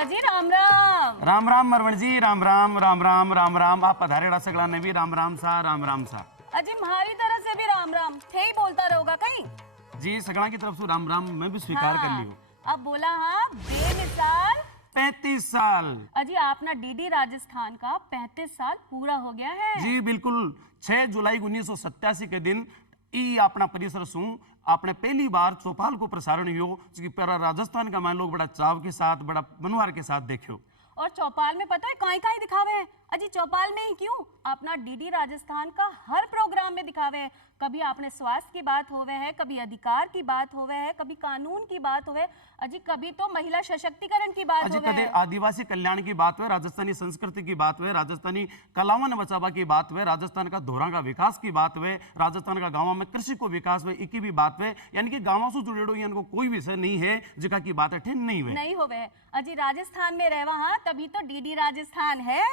दादाजी राम राम। राम राम मरवण जी, राम राम राम राम राम राम। आप पधारेड़ा सगला ने भी राम राम सा, राम राम सा। अजी हमारी तरफ से भी राम राम थे ही बोलता रहोगा कहीं। जी सगला की तरफ से राम राम मैं भी स्वीकार कर लियो। अब बोला हाँ बेमिसाल 35 साल। अजी आप ना डीडी राजस्थान का 35 साल पूरा हो गया है। जी बिल्कुल 6 जुलाई 1987 के दिन ई अपना परिसर सु आपने पहली बार चौपाल को प्रसारण यो पूरा राजस्थान का मान लोग बड़ा चाव के साथ बड़ा मनोहार के साथ देखियो। और चौपाल में पता है काई दिखावे हैं। अजी चौपाल में ही क्यों अपना डीडी राजस्थान का हर प्रोग्राम में दिखावे है। कभी आपने स्वास्थ्य की बात होवे है, कभी अधिकार की बात होवे है, कभी कानून की बात होवे, अजी कभी तो महिला सशक्तिकरण की बात होवे है। आदिवासी कल्याण की बात हुए, राजस्थानी संस्कृति की बात हुए, राजस्थानी कलावा न बचावा की बात हुए, राजस्थान का धोरा का विकास की बात हुए, राजस्थान का गाँव में कृषि को विकास हुए, इकी भी बात हुए। यानी कि गाँव से जुड़ेड़ो इनको कोई विषय नहीं है जिका की बात है नहीं हुए नहीं होवे। अजी राजस्थान में रहवा हाँ तभी तो डीडी राजस्थान है।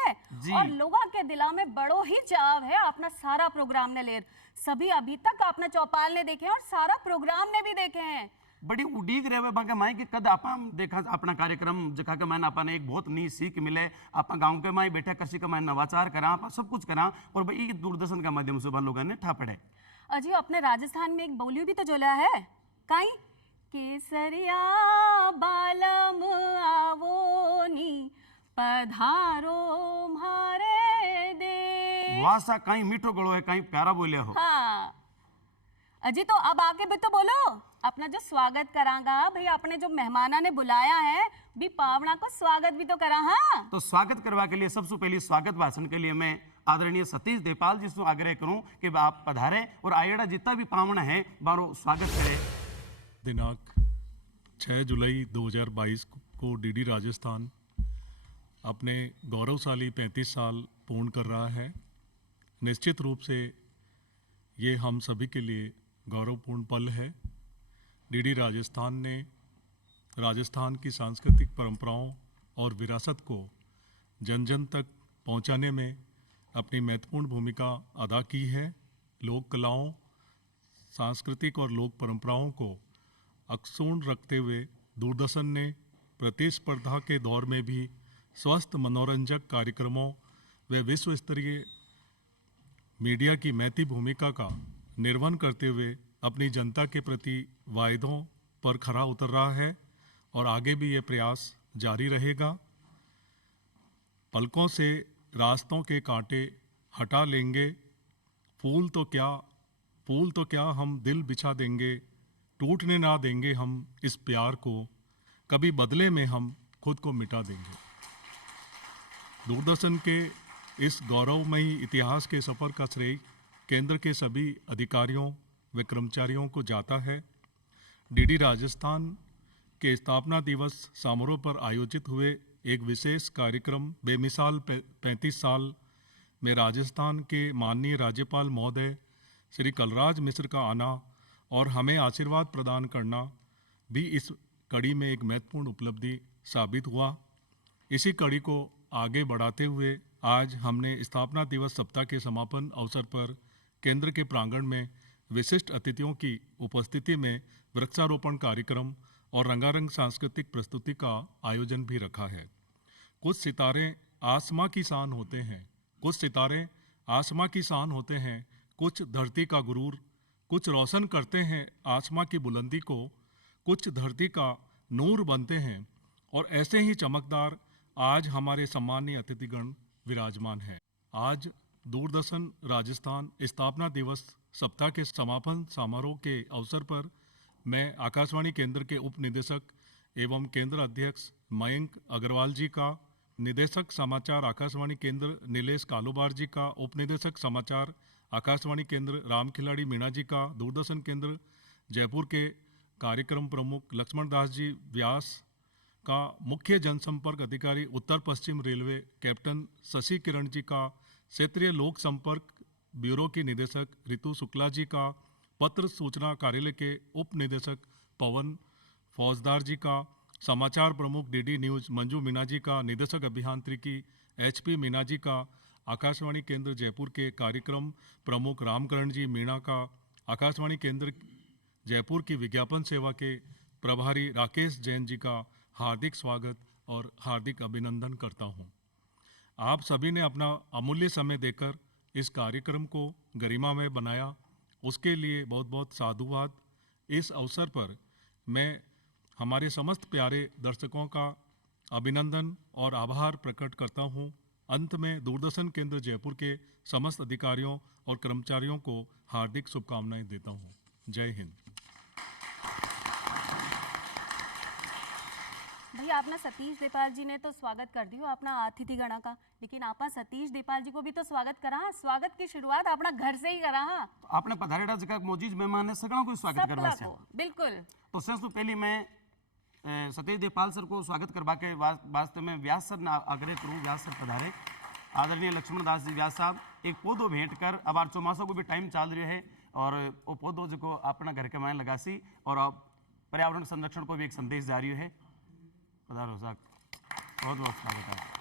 और लोगों के दिलों में बड़ो ही चाव है अपना सारा प्रोग्राम ने लेर। सभी अभी तक अपना चौपाल ने देखे और सारा प्रोग्राम ने भी देखे हैं। बड़ी उड़ीक रहे बाके माई कि कद आप देखा अपना कार्यक्रम जखा के मैंने अपन एक बहुत नई सीख मिले। आप गांव के माई बैठे कृषि का मैं नवाचार करा, आप सब कुछ करा और भाई दूरदर्शन के माध्यम से लोगों ने ठा पड़े। अजी अपने राजस्थान में एक बोली भी तो जोला है कहीं केसरिया बालम आवोनी पधारो मारे दे। वासा कहीं मीठो गड़ो है, कहीं प्यारा बोलिया हो। हाँ अजी तो अब आगे भी तो बोलो अपना जो स्वागत करांगा भाई अपने जो मेहमाना ने बुलाया है भी पावना को स्वागत भी तो करा। हाँ तो स्वागत करवा के लिए सबसे पहले स्वागत भाषण के लिए मैं आदरणीय सतीश देपाल जी से आग्रह करूं कि आप पधारे और आयड़ा जितना भी पावना है बारो स्वागत करे। दिनांक 6 जुलाई 2022 को डीडी राजस्थान अपने गौरवशाली 35 साल पूर्ण कर रहा है। निश्चित रूप से ये हम सभी के लिए गौरवपूर्ण पल है। डीडी राजस्थान ने राजस्थान की सांस्कृतिक परंपराओं और विरासत को जन जन तक पहुंचाने में अपनी महत्वपूर्ण भूमिका अदा की है। लोक कलाओं, सांस्कृतिक और लोक परंपराओं को अक्षुण्ण रखते हुए दूरदर्शन ने प्रतिस्पर्धा के दौर में भी स्वस्थ मनोरंजक कार्यक्रमों व विश्व स्तरीय मीडिया की महती भूमिका का निर्वहन करते हुए अपनी जनता के प्रति वायदों पर खरा उतर रहा है और आगे भी ये प्रयास जारी रहेगा। पलकों से रास्तों के कांटे हटा लेंगे, फूल तो क्या हम दिल बिछा देंगे, टूटने ना देंगे हम इस प्यार को, कभी बदले में हम खुद को मिटा देंगे। दूरदर्शन के इस गौरवमयी इतिहास के सफ़र का श्रेय केंद्र के सभी अधिकारियों व कर्मचारियों को जाता है। डीडी राजस्थान के स्थापना दिवस समारोह पर आयोजित हुए एक विशेष कार्यक्रम बेमिसाल 35 साल में राजस्थान के माननीय राज्यपाल महोदय श्री कलराज मिश्र का आना और हमें आशीर्वाद प्रदान करना भी इस कड़ी में एक महत्वपूर्ण उपलब्धि साबित हुआ। इसी कड़ी को आगे बढ़ाते हुए आज हमने स्थापना दिवस सप्ताह के समापन अवसर पर केंद्र के प्रांगण में विशिष्ट अतिथियों की उपस्थिति में वृक्षारोपण कार्यक्रम और रंगारंग सांस्कृतिक प्रस्तुति का आयोजन भी रखा है। कुछ सितारे आसमां की शान होते हैं, कुछ धरती का गुरूर, कुछ रोशन करते हैं आसमां की बुलंदी को, कुछ धरती का नूर बनते हैं और ऐसे ही चमकदार आज हमारे सम्मानीय अतिथिगण विराजमान हैं। आज दूरदर्शन राजस्थान स्थापना दिवस सप्ताह के समापन समारोह के अवसर पर मैं आकाशवाणी केंद्र के उप निदेशक एवं केंद्र अध्यक्ष मयंक अग्रवाल जी का, निदेशक समाचार आकाशवाणी केंद्र नीलेश कालोबार जी का, उप निदेशक समाचार आकाशवाणी केंद्र राम खिलाड़ी मीणा जी का, दूरदर्शन केंद्र जयपुर के कार्यक्रम प्रमुख लक्ष्मण दास जी व्यास का, मुख्य जनसंपर्क अधिकारी उत्तर पश्चिम रेलवे कैप्टन शशि किरण जी का, क्षेत्रीय लोक संपर्क ब्यूरो की निदेशक ऋतु शुक्ला जी का, पत्र सूचना कार्यालय के उप निदेशक पवन फौजदार जी का, समाचार प्रमुख डीडी न्यूज मंजू मीना जी का, निदेशक अभियांत्रिकी HP मीना जी का, आकाशवाणी केंद्र जयपुर के कार्यक्रम प्रमुख रामकरण जी मीणा का, आकाशवाणी केंद्र जयपुर की विज्ञापन सेवा के प्रभारी राकेश जैन जी का हार्दिक स्वागत और हार्दिक अभिनंदन करता हूँ। आप सभी ने अपना अमूल्य समय देकर इस कार्यक्रम को गरिमामय बनाया, उसके लिए बहुत बहुत साधुवाद। इस अवसर पर मैं हमारे समस्त प्यारे दर्शकों का अभिनंदन और आभार प्रकट करता हूँ। अंत में दूरदर्शन केंद्र जयपुर के समस्त अधिकारियों और कर्मचारियों को हार्दिक शुभकामनाएं देता हूँ। जय हिंद। भैया अपना सतीश देपाल जी ने तो स्वागत कर दियो अपना अतिथि गणा का, लेकिन आपा सतीश देपाल जी को भी तो स्वागत करा। स्वागत की शुरुआत अपना घर से ही करा। आपने पधारेड़ा जगह मौजूद मेहमान है सगड़ा को स्वागत करवा से बिल्कुल। तो सबसे पहले मैं सतीश देपाल सर को स्वागत करवा के वास्ते में व्यास सर आग्रह करूँ। व्यास सर पधारे। आदरणीय लक्ष्मण दास जी व्यास साहब एक पौधो भेंट कर, अब आर चौमासा को भी टाइम चल रहा है और वो पौधो जो अपना घर के मायने लगासी और पर्यावरण संरक्षण को भी एक संदेश जारी है। पधारो साहब, बहुत बहुत स्वागत है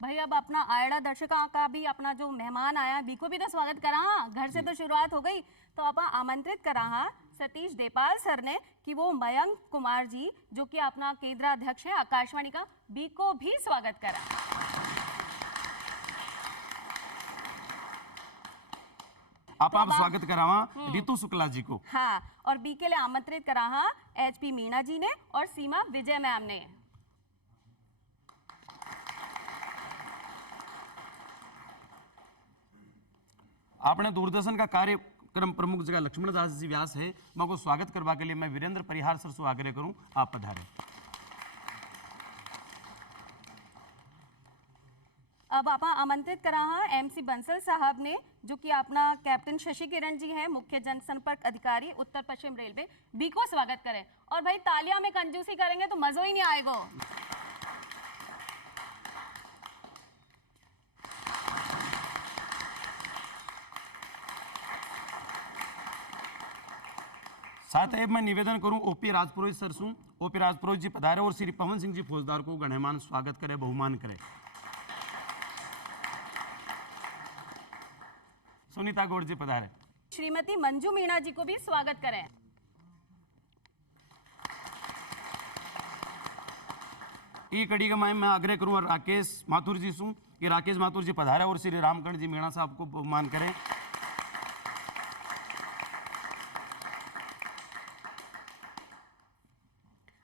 भाई। अब अपना आयड़ा दर्शकों का भी अपना जो मेहमान आया बीको भी तो स्वागत करा। घर से तो शुरुआत हो गई, तो आप आमंत्रित करा सतीश देपाल सर ने कि वो मयंक कुमार जी जो कि अपना केंद्राध्यक्ष है आकाशवाणी का, बीको भी स्वागत करा। आप स्वागत करावा रितु शुक्ला जी को। हाँ, और बी के लिए आमंत्रित करा HP मीणा जी ने और सीमा विजय मैम ने। आपने दूरदर्शन का कार्यक्रम प्रमुख जगह लक्ष्मण दास जी व्यास है, मैं को स्वागत करवा के लिए मैं वीरेंद्र परिहार सर से आग्रह करूं, आप पधारें। अब आप आमंत्रित करा MC बंसल साहब ने जो कि अपना कैप्टन शशि किरण जी हैं, मुख्य जनसंपर्क अधिकारी उत्तर पश्चिम रेलवे, बी को स्वागत करें। और भाई तालियां में कंजूसी करेंगे तो मजा ही नहीं आएगा। साथ ही मैं निवेदन करूं OP राजपुरोहित सर से, OP राजपुरोहित जी पधारे और श्री पवन सिंह जी फौजदार को गणमान्य स्वागत करे, बहुमान करे। सुनीता गौड़ जी पधारे। श्रीमती मंजू मीणा जी को भी स्वागत करें। ई कड़ी का मैं आग्रह करूं राकेश माथुर जी से कि राकेश माथुर जी पधारे और श्री रामकर्ण जी मीणा साहब को बहुमान करें।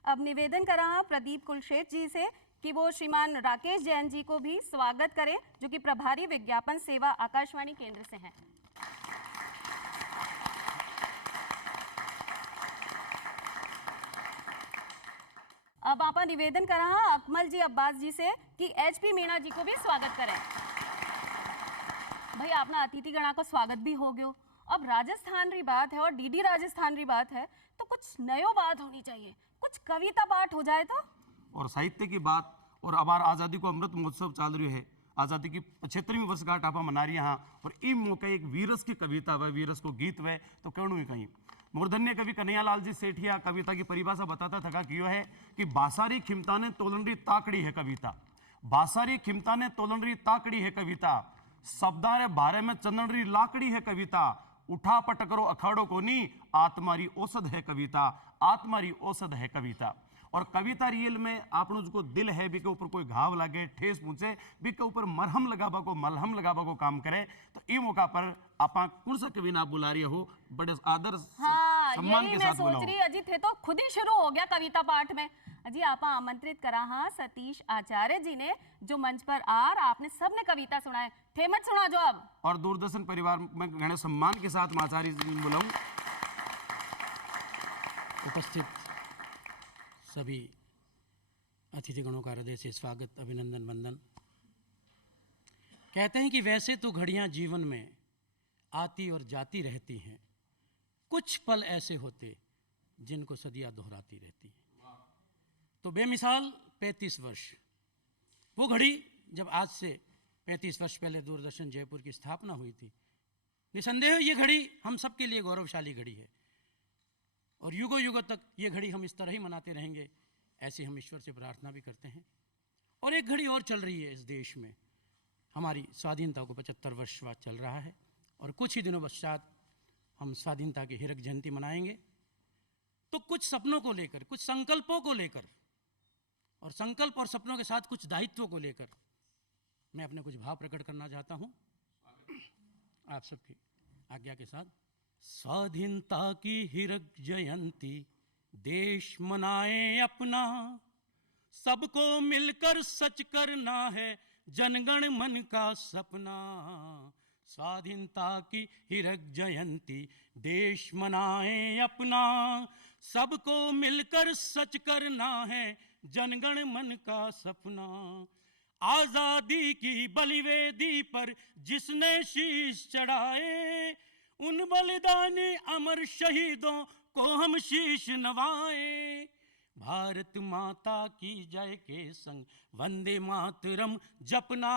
अब निवेदन करा प्रदीप कुलशेठ जी से कि वो श्रीमान राकेश जैन जी को भी स्वागत करें जो कि प्रभारी विज्ञापन सेवा आकाशवाणी केंद्र से हैं। अब आप निवेदन करा अकमल जी अब्बास जी से कि HP मीणा जी को भी स्वागत करें। भाई अपना अतिथि गणा का स्वागत भी हो गयो। अब राजस्थान री बात है और DD राजस्थान री बात है तो कुछ नयो बात होनी चाहिए, कुछ कविता पाठ हो जाए तो। और साहित्य की बात, और अब आज़ादी को अमृत महोत्सव चल रही है, आज़ादी की 75वीं वर्षगांठ आप मना रही हैं और इस मौके एक वीरस की कविता व वीरस को गीत व तो कहूँ ही कहीं मूर्धन्य कवि कन्हैयालाल जी सेठिया कविता की परिभाषा बताता थका कि यह है कि बासारी खिमता ने तोलनरी ताकड़ी है कविता, बासारी खिमता ने तोलनरी ताकड़ी है कविता, शब्दारे बारे में चंदनरी लाकड़ी है कविता, उठा पटकरो अखाड़ो को नी, आत्मारी औषध है कविता, आत्मारी औषध है कविता। और कविता रियल में आपनो जो दिल है बी के ऊपर कोई घाव लगे, ठेस पहुंचे, बी के ऊपर मरहम लगाबा को मलहम लगाबा को काम करे। तो ई मौका पर आपा कौन सा कवि ना बुला रही हो, बड़े आदर सम्मान के साथ बुलाओ। सोच रही अजी थे तो खुद ही शुरू हो गया कविता पाठ में। अजी आपा आमंत्रित करा सतीश आचार्य जी ने जो मंच पर आपने सबने कविता सुनाए थे, मत सुना जो अब। और दूरदर्शन परिवार में घने सम्मान के साथ आचार्य जी बुलाऊं। उपस्थित सभी अतिथिगणों का हृदय से स्वागत, अभिनंदन, वंदन। कहते हैं कि वैसे तो घड़ियां जीवन में आती और जाती रहती हैं, कुछ पल ऐसे होते जिनको सदियां दोहराती रहती हैं। तो बेमिसाल 35 वर्ष, वो घड़ी जब आज से 35 वर्ष पहले दूरदर्शन जयपुर की स्थापना हुई थी, निसंदेह ये घड़ी हम सबके लिए गौरवशाली घड़ी है और युगों युगों तक ये घड़ी हम इस तरह ही मनाते रहेंगे, ऐसे हम ईश्वर से प्रार्थना भी करते हैं। और एक घड़ी और चल रही है इस देश में, हमारी स्वाधीनता को 75 वर्ष बाद चल रहा है और कुछ ही दिनों पश्चात हम स्वाधीनता की हीरक जयंती मनाएंगे। तो कुछ सपनों को लेकर, कुछ संकल्पों को लेकर, और संकल्प और सपनों के साथ कुछ दायित्वों को लेकर मैं अपने कुछ भाव प्रकट करना चाहता हूं आप सबकी आज्ञा के साथ। स्वाधीनता की हीरक जयंती देश मनाए अपना, सबको मिलकर सच करना है जनगण मन का सपना। स्वाधीनता की हीरक जयंती देश मनाए अपना, सबको मिलकर सच करना है जनगण मन का सपना। आजादी की बलिवेदी पर जिसने शीश चढ़ाए, उन बलिदानी अमर शहीदों को हम शीश नवाए। भारत माता की जय के संग वंदे मातरम जपना,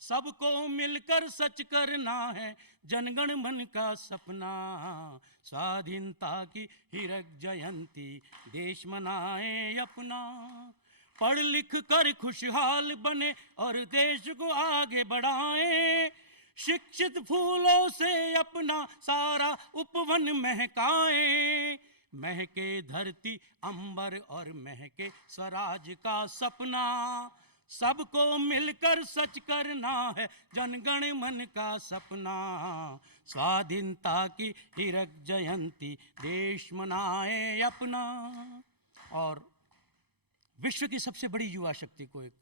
सबको मिलकर सच करना है जनगण मन का सपना। स्वाधीनता की हीरक जयंती देश मनाए अपना, पढ़ लिख कर खुशहाल बने और देश को आगे बढ़ाएं। शिक्षित फूलों से अपना सारा उपवन महकाएं। महके धरती अंबर और महके स्वराज का सपना, सबको मिलकर सच करना है जनगण मन का सपना। स्वाधीनता की हीरक जयंती देश मनाए अपना। और विश्व की सबसे बड़ी युवा शक्ति को एक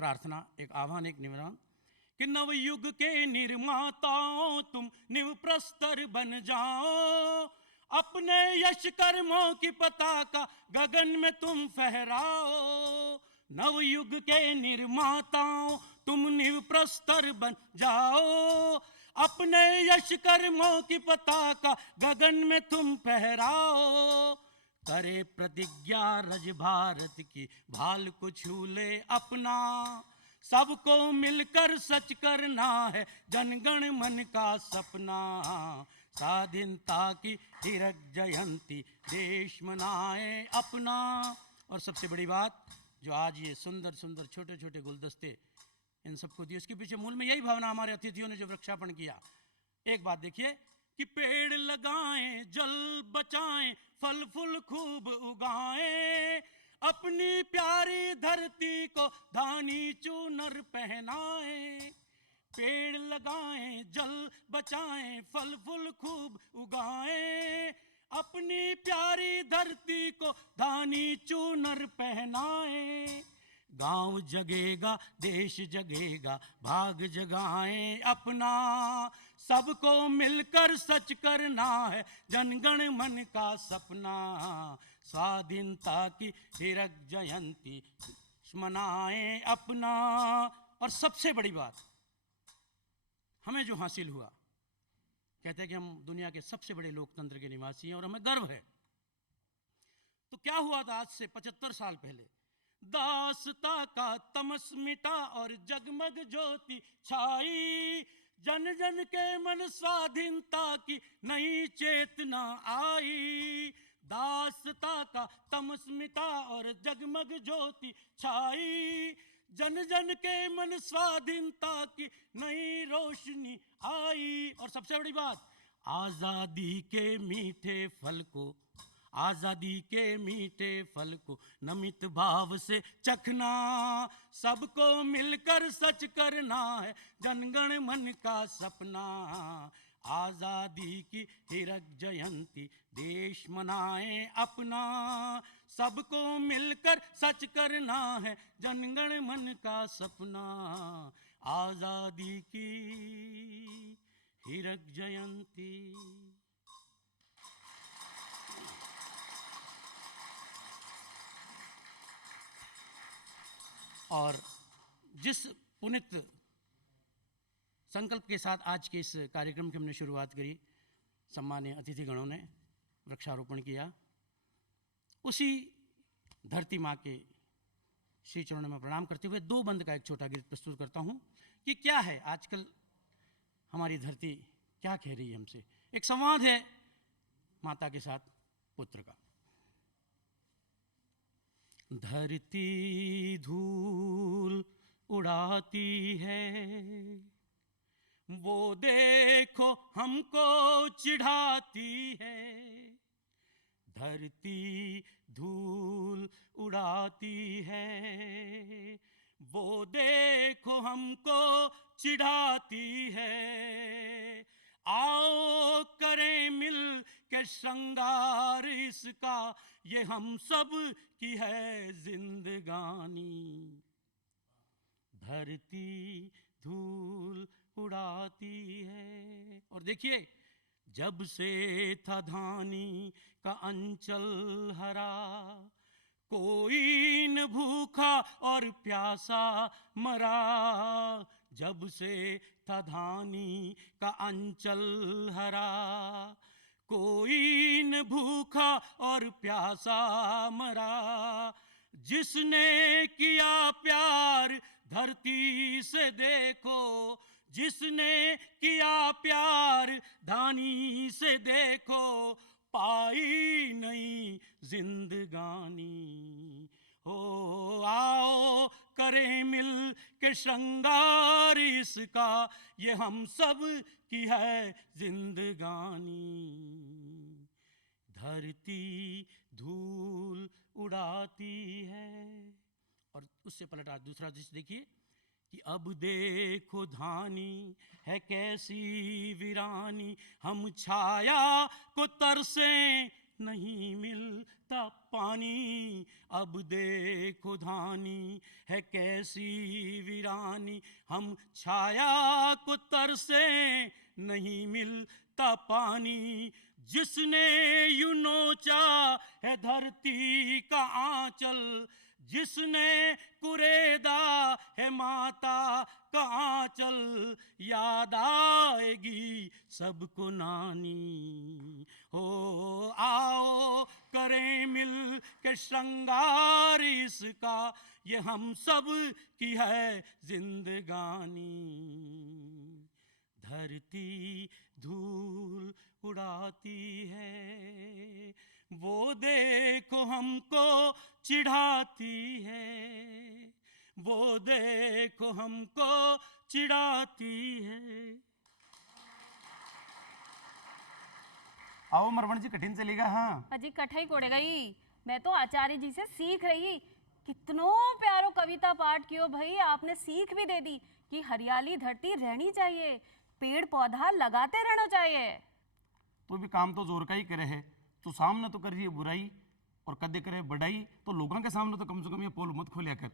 प्रार्थना, एक आह्वान, एक निवेदन कि नवयुग के निर्माताओं तुम निव प्रस्तर बन जाओ, अपने यश कर्मों की पताका गगन में तुम फहराओ। नवयुग के निर्माताओं तुम निव प्रस्तर बन जाओ, अपने यश कर्मों की पताका गगन में तुम फहराओ। करे प्रतिज्ञा रज भारत की भाल को छू ले अपना, सबको मिलकर सच करना है जनगण मन का सपना। स्वाधीनता की हीरक जयंती देश मनाए अपना। और सबसे बड़ी बात, जो आज ये सुंदर सुंदर छोटे छोटे गुलदस्ते इन सबको दिए, उसके पीछे मूल में यही भावना हमारे अतिथियों ने जो वृक्षारोपण किया। एक बात देखिए कि पेड़ लगाएं, जल बचाएं, फल फूल खूब उगाएं, अपनी प्यारी धरती को धानी चूनर पहनाएं। पेड़ लगाएं, जल बचाएं, फल फूल खूब उगाएं, अपनी प्यारी धरती को धानी चूनर पहनाएं। गांव जगेगा देश जगेगा, भाग जगाएं अपना, सबको मिलकर सच करना है जनगण मन का सपना। स्वाधीनता की हीरक जयंती मनाएं अपना। और सबसे बड़ी बात हमें जो हासिल हुआ, कहते हैं कि हम दुनिया के सबसे बड़े लोकतंत्र के निवासी हैं और हमें गर्व है। तो क्या हुआ था आज से 75 साल पहले? दासता का तमस मिटा और जगमग ज्योति छाई, जन जन के मन स्वाधीनता की नई चेतना आई। दासता का तमस मिटा और जगमग ज्योति छाई, जन जन के मन स्वाधीनता की नई रोशनी आई। और सबसे बड़ी बात, आजादी के मीठे फल को, आजादी के मीठे फल को नमित भाव से चखना, सबको मिलकर सच करना है जनगण मन का सपना। आजादी की हीरक जयंती देश मनाए अपना, सबको मिलकर सच करना है जनगण मन का सपना। आजादी की हीरक जयंती। और जिस पुनित संकल्प के साथ आज के इस कार्यक्रम की हमने शुरुआत करी, सम्मानीय अतिथिगणों ने वृक्षारोपण किया, उसी धरती माँ के श्री चरणों में प्रणाम करते हुए दो बंद का एक छोटा गीत प्रस्तुत करता हूँ कि क्या है आजकल हमारी धरती क्या कह रही है हमसे। एक संवाद है माता के साथ पुत्र का। धरती धूल उड़ाती है, वो देखो हमको चिढ़ाती है। धरती धूल उड़ाती है, वो देखो हमको चिढ़ाती है। आओ करें मिल के श्रृंगार इसका, ये हम सब की है जिंदगानी। धरती धूल उड़ाती है। और देखिए, जब से था धानी का अंचल हरा, कोई न भूखा और प्यासा मरा। जब से था धानी का अंचल हरा, कोई न भूखा और प्यासा मरा। जिसने किया प्यार धरती से देखो, जिसने किया प्यार धानी से देखो, पाई नहीं जिंदगानी। हो आओ करें मिल के श्रृंगार इसका, ये हम सब की है जिंदगानी। धरती धूल उड़ाती है। और उससे पलटा दूसरा दृश्य देखिए कि अब देखो धानी है कैसी वीरानी, हम छाया को तरसे नहीं मिलता पानी। अब देखो धानी है कैसी वीरानी, हम छाया को तरसे नहीं मिलता पानी। जिसने यूं नोचा है धरती का आंचल, जिसने कुरेदा है माता का आंचल, याद आएगी सबको नानी। हो आओ करें मिल के श्रृंगार इसका, ये हम सब की है जिंदगानी। धरती धूल उड़ाती है, वो देखो हमको चिढ़ाती है, वो देखो हमको चिढ़ाती है। आओ मरवण जी, कठिन चलेगा। हाँ अजी कठई कोड़े गई। मैं तो आचार्य जी से सीख रही। कितनों प्यारो कविता पाठ कियो भाई, आपने सीख भी दे दी कि हरियाली धरती रहनी चाहिए, पेड़ पौधा लगाते रहना चाहिए। तो भी काम तो जोर का ही करे है। तू सामने तो कर रही है बुराई और कदे करे बढ़ाई, तो लोगों के सामने तो कम से कम ये पोल मत खोलिया कर।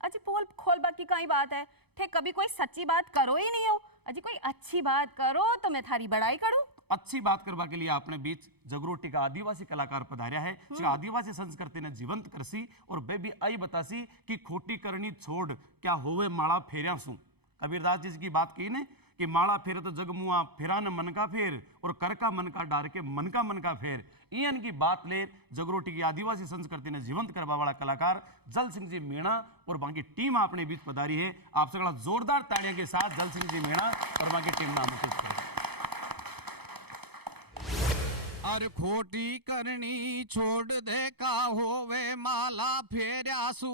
अजी पोल खोलबा की कई बात है, थे कभी कोई सच्ची बात करो ही नहीं हो। अजी कोई अच्छी बात करो तो मैं थारी बड़ाई करूं। अच्छी बात करवा के लिए अपने बीच जगरोटी का आदिवासी कलाकार पधार्या है, जो आदिवासी संस्कृति ने जीवंत करसी और बे भी आई बतासी कि खोटी करनी छोड़ क्या होवे माला फेरिया सू। कबीरदास जी की बात की ने कि माला फेरे तो जगमुआ फेरा न मन का फेर, और कर का मन का डार के मन का फेर। इन की बात ले जगरोटी की आदिवासी संस्कृति ने जीवंत करवा वाला कलाकार जल सिंह जी मीणा और बाकी टीम अपने बीच पधारी है। आप सगला जोरदार तालियों के साथ जल सिंह जी मीणा और बाकी टीम नाम करें। अर खोटी करनी छोड़ दे का होवे माला फेरासू,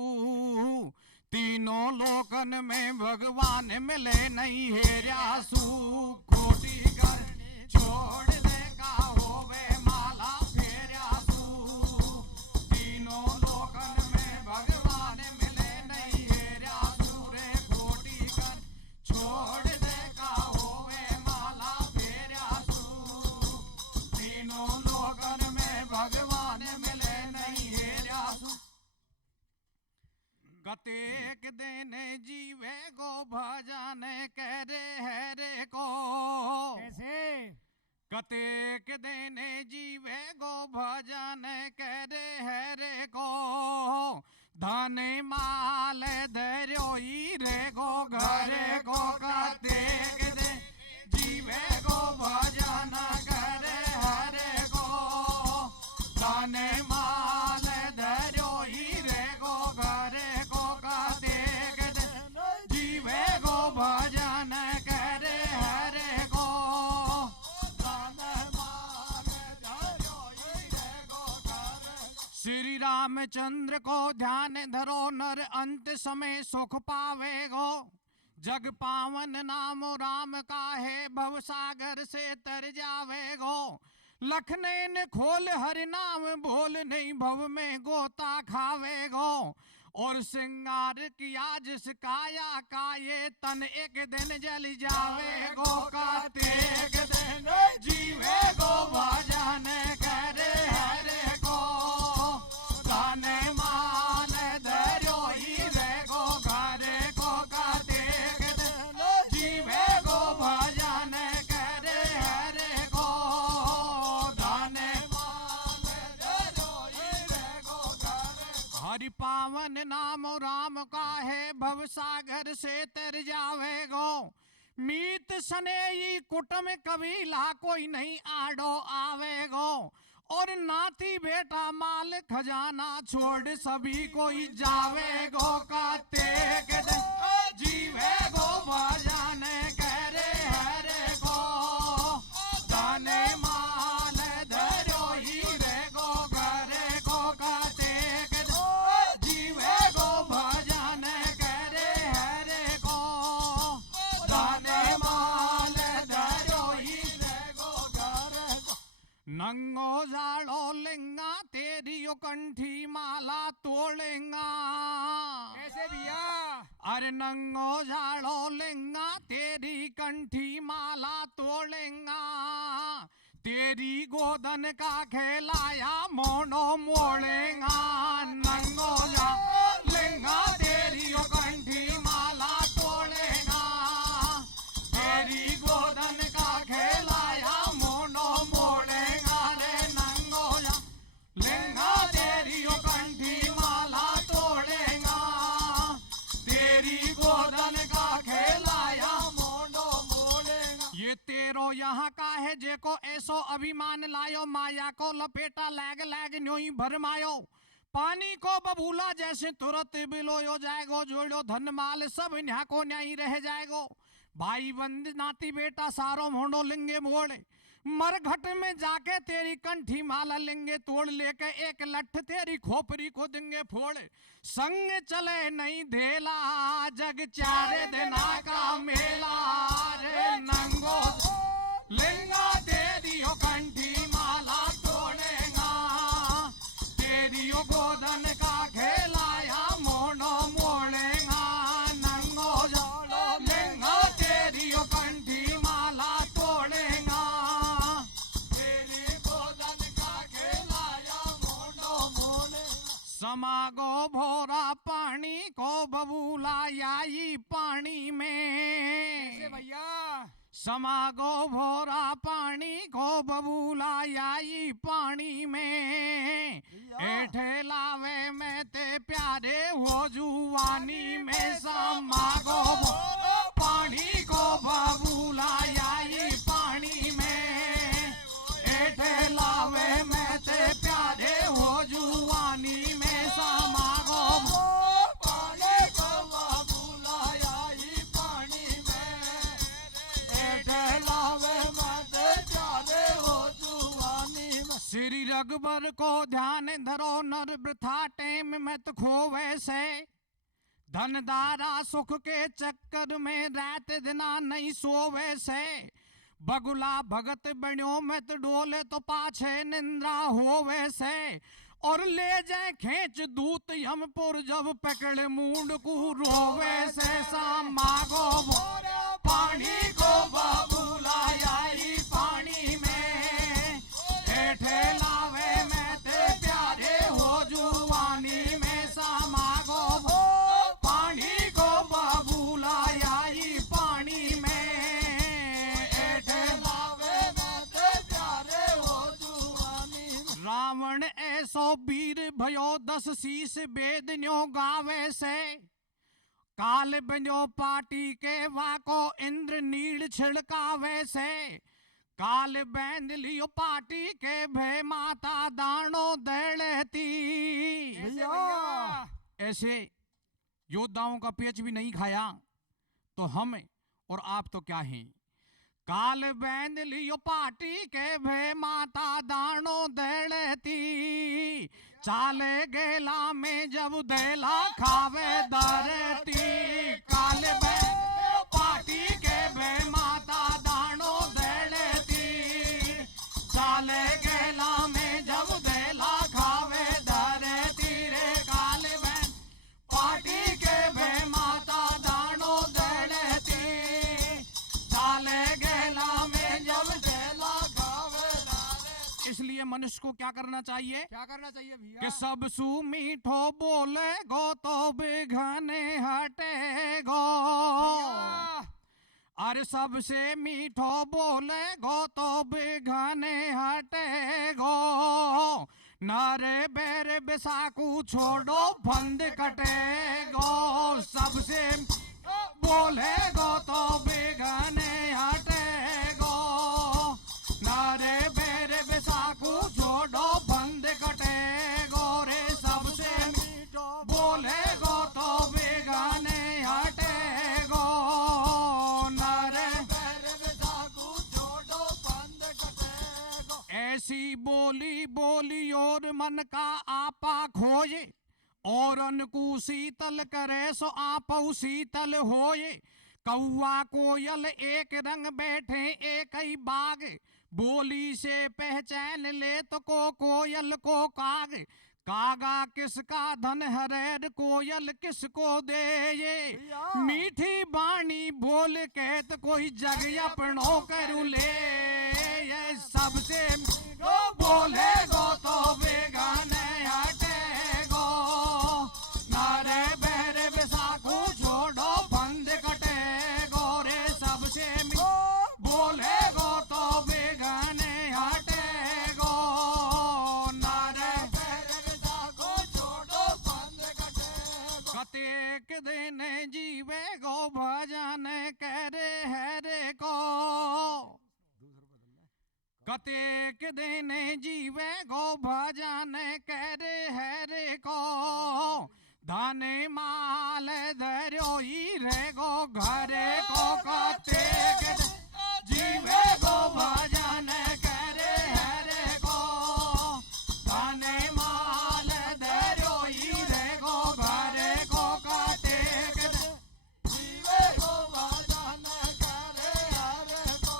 तीनों लोकन में भगवान मिले नहीं हेरासू। खोटी करनी छोड़ दे का होवे माला फेरासू, तीनों लोकन में भगवान मिले नहीं हेरासू। रे खोटी कर छोड़ दे का होवे माला फेरासू, तीनों लोकन में भगवान मिले नहीं हेरासू। कतेक दिन जीवे को भजन करे है रे को, कैसे? कतेक दिन जीवे को भजन करे है रे को, धन माल धरोई रे को घरे को। कतेक दिन जीवे को भजन करे है रे को, धन माल धरोई रे को घरे को। कतेक दिन जीवे को भजन करे है रे को, धन माल धरोई रे को घरे। श्री रामचंद्र को ध्यान धरो नर, अंत समय सुख पावेगो। जग पावन नाम राम का है, भव सागर से तर जावेगो। लखने ने खोल हरि नाम बोल, नहीं भव में गोता खावे गो। और श्रृंगार किया जिस काया का, ये तन एक दिन जल जावे गो। काते एक दिन जीवे गो भजन करे हरे को। गाने मान धरो ही रे गो घरे को। काते एक दिन जीवे गो भजन करे हरे को। गाने मान धरो ही रे गो घरे को। हरि पावन नाम राम का है, भव सागर से तर जावे गो। मीत सनेई कुटुम कबीला, कोई नहीं आड़ो आवे गो। और नाती बेटा माल खजाना छोड़, सभी कोई जावे गो। काते के दिन जीवे गो भजन करे हरे को। दाने माल धरो ही रे गो घरे को। काते के दिन जीवे गो भजन करे हरे को। दाने माल धरो ही रे गो घरे को। नंगो जाड़ो लेंगा, तेरी यो कंठी माला तोड़ेंगा। कैसे भैया? अरे नंगो जाड़ो लेंगा, तेरी कंठी माला तोड़ेंगा। तेरी गोदन का खेलाया मोनो मोड़ेंगा। नंगो जाड़ो लेंगा, तेरी यो कंठी माला तोड़ेंगा। तेरी गोदन का खेलाया मोनो मोड़ेंगा रे। नंगो जाड़ो लेंगा, तेरी यो कंठी माला तोड़ेंगा। तेरी गोदन का खेलाया मोनो मोड़ेगा। ये तेरो यहाँ का है, जेको ऐसो अभिमान लायो। माया को लपेटा लैग लैग न्योई भरमायो। पानी को बबूला जैसे तुरंत बिलोयो जाएगो। जोड़ो धन माल सब न्या को न्याई रह जाएगो। भाई बंद नाती बेटा सारो मोड़ो लेंगे मोड़े। मरघट में जाके तेरी कंठी माला लेंगे तोड़। लेके एक लठ तेरी खोपरी को देंगे फोड़। संग चले नहीं धेला, जग चारे दिना का मेला रे। नंगो लेंगा, तेरी हो कंठी माला तोड़ेगा। तेरी हो गोदन का खेलाया मोनो मोड़ेगा। नंगो जाड़ो लेंगा, तेरी हो कंठी माला तोड़ेगा। तेरी गोदन का खेलाया मोनो मोड़ेगा। समागो भोरा पानी को बबूला याई पानी में। भैया समागो भोरा पानी को बबूला याई पानी में। ऐठे लावे में ते प्यारे हो जुवानी में। समागो भोरा पानी को बबूला याई पानी में। ऐठे लावे में ते प्यारे हो जुवानी में। समागो भोरा पानी को बबूला याई पानी में। ऐठे लावे में ते प्यारे हो जुवानी में। श्री रघुबर को ध्यान धरो, नर वृथा टेम मत खोवे से। धनदारा सुख के चक्कर में रात दिना नहीं सोवे से। बगुला भगत बण्यो मत डोले, तो पाछे निंद्रा होवे से। और ले जाए खेच दूत यमपुर, जब पकड़ मूंड को रोवे से। समागो भोरे पानी को बबूला याई पानी में। ऐठे लावे में ते प्यारे हो जुवानी में। समागो भोरे पानी को बबूला याई पानी में। ऐठे लावे में ते प्यारे हो जुवानी में। रावण ऐसो वीर भयो, 10 शीस वेद न्यो गावे से। काल बन्यो पाटी के वाको, इंद्र नीड़ छिड़कावे से। काल बैंद लियो पाटी के भय, माता दानो दड़ती। ऐसे योद्धाओं का पेच भी नहीं खाया तो हम और आप तो क्या हैं। काल बैंद लियो पाटी के भय, माता दानो दड़ती। चाले गेला में जब देला खावे दरती। काल बैंद पाटी के भय, माता दानो दड़ती। चाले इसलिए मनुष्य को क्या करना चाहिए? क्या करना चाहिए भैया? कि सब सु मीठो बोले गो तो बिघने हटे गो। अरे सबसे मीठो बोले गो तो बिघने हटे गो। नारे बेरे बेसाकू छोड़ो बंद कटे गो। सबसे बोले गो तो बिघने हटे गो। नारे बेरे बेसाकू छोड़ो बंद कटे गो रे। सबसे बोले गो तो बिघने हटे गो। नारे बेरे बेसाकू छोड़ो बंद कटे गो। ऐसी बोली बोली और मन का आपा खोजे। और अनकू शीतल करे सो आपऊ शीतल होए। कौआ कोयल एक रंग बैठे एक ही बाग। बोली से पहचान ले तो को कोयल को काग। कागा किसका धन हरेर कोयल किसको दे ये। मीठी बाणी बोल के तो कोई जग अपनों करू ले। ये सबसे बोले गो तो बेगाने हटे गो। नारे बेरे बेसाखू छोड़ो बंद कटे गो रे। सबसे बोले गो तो बेगाने हटे गो। नारे बेरे बेसाखू छोड़ो बंद कटे गो। कतेक दिन जीवे गो भजन करे हरे को। कतेक दिन जीवे गो भजन करे हरे को। धने माल धरो ही रे गो घरे को। कतेक जीवे गो भजन करे हरे को। धने माल धरो ही रे गो घरे को। कतेक जीवे गो भजन करे हरे को।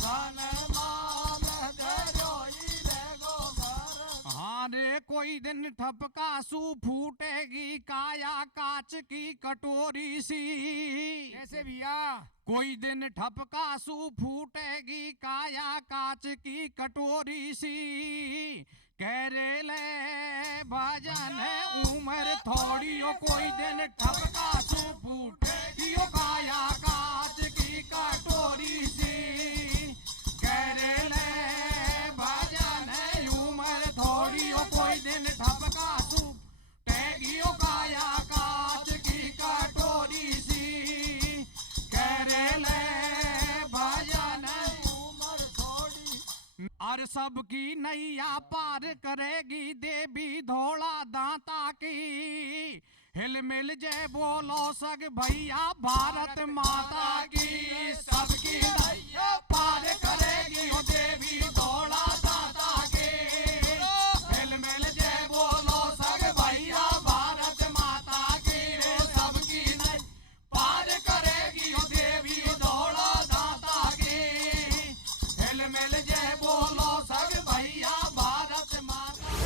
धने माल धरो ही रे गो घरे। हाँ रे कोई दिन ठपका सू फूटेगी काया कांच की कटोरी सी। कैसे भैया? कोई दिन ठपका सू फूटेगी काया कांच की कटोरी सी। कह रे ले भजन उम्र थोड़ी हो। कोई दिन ठपका सू फूटेगी काया कांच की कटोरी सी। कह रे ले भजन उम्र थोड़ी हो। कोई दिन ठपका सू फूटेगी काया कांच की कटोरी सी। कह रे ले भजन उम्र थोड़ी। और सबकी नैया पार करेगी देवी धोला दांता की। हिल मिल जय बोलो सग भैया भारत माता की। सबकी नैया पार करेगी ओ देवी धोला दांता की। हिल मिल जय बोलो सग भैया भारत माता की रे। सबकी नैया पार करेगी ओ देवी धोला दांता की। हिल मिल जय बोलो सग भैया भारत माता।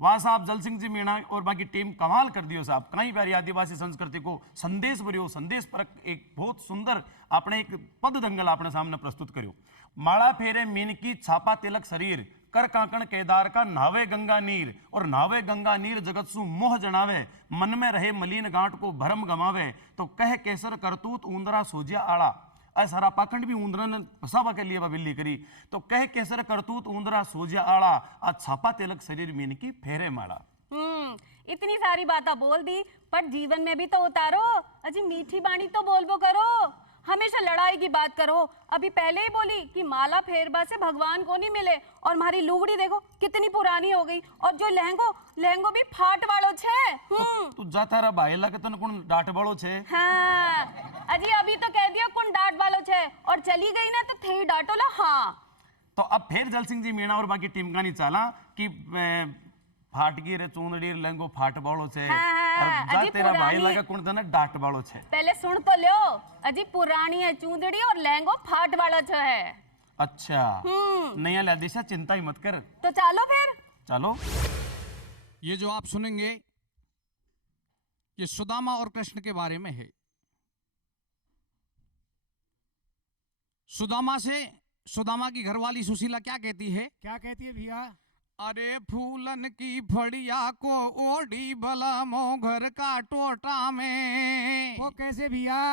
वाह साहब, जल सिंह जी मीणा और बाकी टीम कमाल कर दियो साहब। कई प्यारी आदिवासी संस्कृति को संदेश भरियो संदेश परक एक बहुत सुंदर आपने एक पद दंगल आपने सामने प्रस्तुत करियो। माड़ा फेरे मीन की छापा तिलक शरीर। कर कांकण केदार का नावे गंगा नीर। और नावे गंगा नीर जगत सु मोह जनावे। मन में रहे मलिन गांठ को भरम गमावे। तो कह केसर करतूत ऊंदरा सोजिया आड़ा। सारा पाखंड भी ऊंदरा ने फसावा के लिए बिल्ली करी। तो कह केसर करतूत ऊंदरा सोजिया आड़ा। आज छापा तिलक शरीर मीन की फेरे माड़ा। इतनी सारी बातें बोल दी पर जीवन में भी तो उतारो। अजी मीठी बाणी तो बोलबो करो। हमेशा लड़ाई की बात करो। अभी पहले ही बोली कि माला फेरबा से भगवान को नहीं मिले। और हमारी लुगड़ी देखो कितनी पुरानी हो गई। और जो लहंगो भी फाट वालो छे। तू जा तारा भाईला के तन कोण डांट वालो छे। हाँ अजी अभी तो कह दिया कौन डांट वालो छे। और चली गई ना तो थे डांटो ला। हाँ तो अब फिर जल सिंह जी मीणा और बाकी टीम का नहीं चाला कि फाटगी रे चूंदड़ी लहंगो फाट वालो छे। हाँ, और जा अजी तेरा पुरानी- भाईला के कोण तने डांट वालो छे। पहले सुन तो लो। अजी पुरानी है चूंदड़ी और लहंगो फाट वाला छे है। अच्छा नया ला दिशा चिंता ही मत कर। तो चलो फिर। चलो ये जो आप सुनेंगे ये सुदामा और कृष्ण के बारे में है। सुदामा से सुदामा की घरवाली सुशीला क्या कहती है? क्या कहती है भैया? अरे फूलन की फड़िया को ओढ़ी भला मो घर का टोटा में। वो कैसे भैया?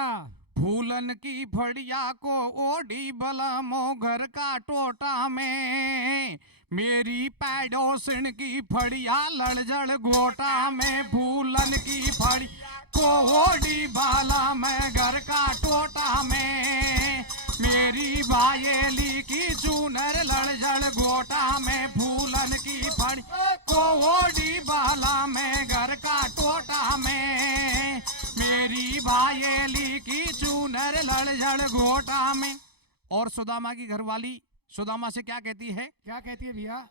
फूलन की फड़िया को ओढ़ी भला मो घर का टोटा में। मेरी पैडोसन की फड़िया लड़जड़ गोटा में। फूलन की फड़ी को ओढ़ी भला मैं घर का टोटा में। मेरी बायेली की चूनर लड़जड़ गोटा में। फूलन की फड़ी को ओढ़ी बाला में घर का टोटा में। मेरी बायेली की चूनर लड़जड़ गोटा में। और सुदामा की घरवाली सुदामा से क्या कहती है? क्या कहती है भैया?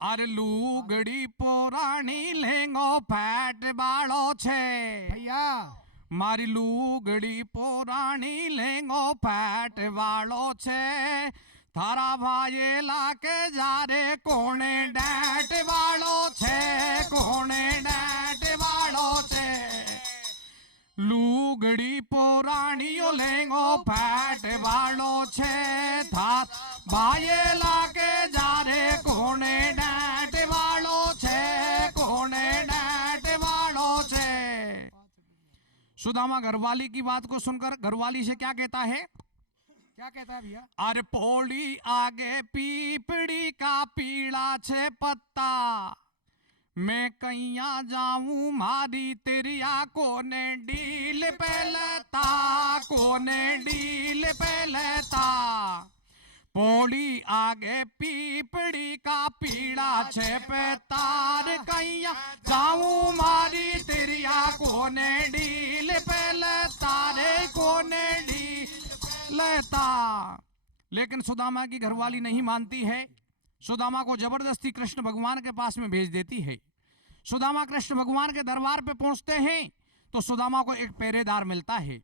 अरे लूगड़ी पुरानी लेंगो फैट बाड़ो छे। भैया मारी लूगड़ी पुरानी लेंगो फैट वालो छे। थारा भाई लाके जा रे कोने डैट वालो छे। कोने डैट वालो छे। लूगड़ी पुरानी लेंगो फैट वालो छे। थार भाई लाके जा रे कोने डैट वालो छे। कोने डैट वालो छे। सुदामा घरवाली की बात को सुनकर घरवाली से क्या कहता है? क्या कहता है भैया? अरे पौड़ी आगे पीपड़ी का पीला छे पत्ता। मैं कैया जाऊं मारी तेरिया कोने डील पे लेता। कोने डील पे लेता। पौड़ी आगे पीपड़ी का पीड़ा छे पे तार। कैया जाऊं मारी तेरिया कोने डील पे लेता रे। कोने डील लेता। लेकिन सुदामा की घरवाली नहीं मानती है। सुदामा को जबरदस्ती कृष्ण भगवान के पास में भेज देती है। सुदामा कृष्ण भगवान के दरबार पे पहुंचते हैं तो सुदामा को एक पहरेदार मिलता है।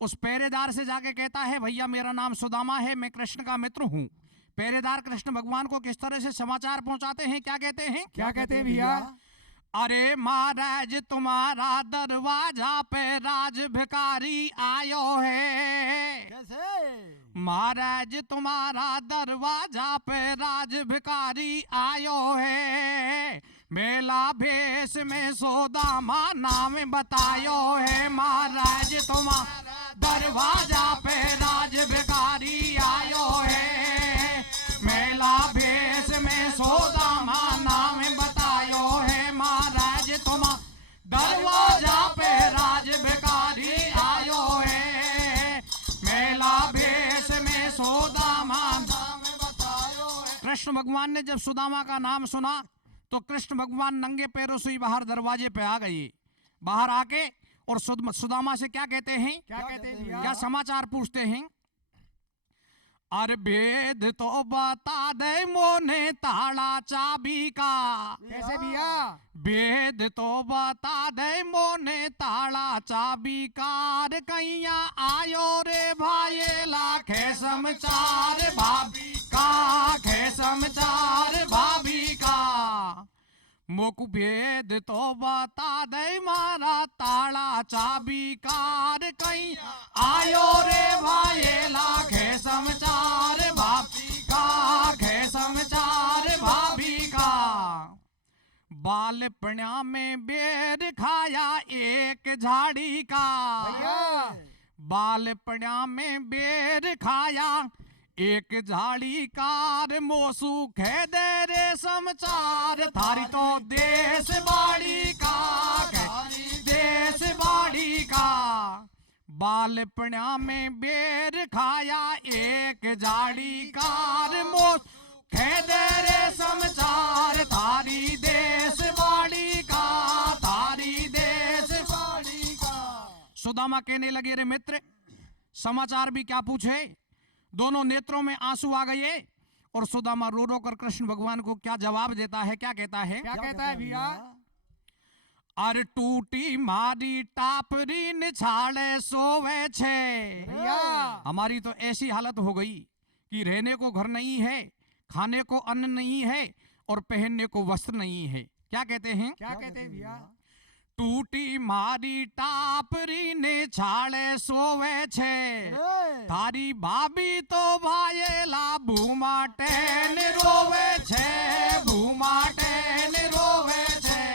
उस पहरेदार से जाके कहता है भैया मेरा नाम सुदामा है, मैं कृष्ण का मित्र हूँ। पहरेदार कृष्ण भगवान को किस तरह से समाचार पहुंचाते हैं? क्या कहते हैं? क्या कहते हैं भैया? अरे महाराज तुम्हारा दरवाजा पे राज भिखारी आयो है। कैसे? महाराज तुम्हारा दरवाजा पे राज भिखारी आयो है। मेला भेष में सोदामा नाम बतायो है। महाराज तुम्हारा दरवाजा पे राज भिखारी आयो है। मेला भेष में सोदामा नाम बतायो है। महाराज तुम्हारा दरवाजा पे राज भिखारी आयो है। मेला भेष में सुदामा नाम बतायो है। कृष्ण भगवान ने जब सुदामा का नाम सुना तो कृष्ण भगवान नंगे पैरों से ही बाहर दरवाजे पे आ गए। बाहर आके और सुदामा से क्या कहते हैं? क्या कहते हैं भैया? क्या समाचार पूछते हैं? अरे भेद तो बता दे मोने ताला चाबी का। कैसे भैया? भेद तो बता दे मोने ताला चाबी का। रे कैया आयो रे भाई लाखे समाचार भाभी का। खे समाचार भाभी का। मोकु भेद तो बता दे मारा ताला चाबी का। रे कैया आयो रे भाई लाखे समाचार भाभी का। खे समाचार भाभी का। बालपण्या में बेर खाया एक झाड़ी का। भैया बालपण्या में बेर खाया एक झाड़ी कार। मोसू खे दे रे समाचार थारी तो देश बाड़ी का। देश बाड़ी का। बालपण्या में बेर खाया एक झाड़ी कार। मोसू खे दे रे समाचार थारी देश बाड़ी का। थारी देश बाड़ी का। सुदामा कहने लगे रे मित्र समाचार भी क्या पूछे। दोनों नेत्रों में आंसू आ गए और सुदामा रो रो कर कृष्ण भगवान को क्या जवाब देता है? क्या कहता है? क्या कहता है भैया? अरे टूटी मारी टापरी निछाड़े सोवे छे। भैया हमारी तो ऐसी हालत हो गई कि रहने को घर नहीं है, खाने को अन्न नहीं है और पहनने को वस्त्र नहीं है। क्या कहते हैं? क्या कहते हैं भैया? टूटी मारी टापरी ने छाड़े सोवे छे तारी भाभी तो भायेला भूमाटे ने रोवे छे भूमाटे ने रोवे छे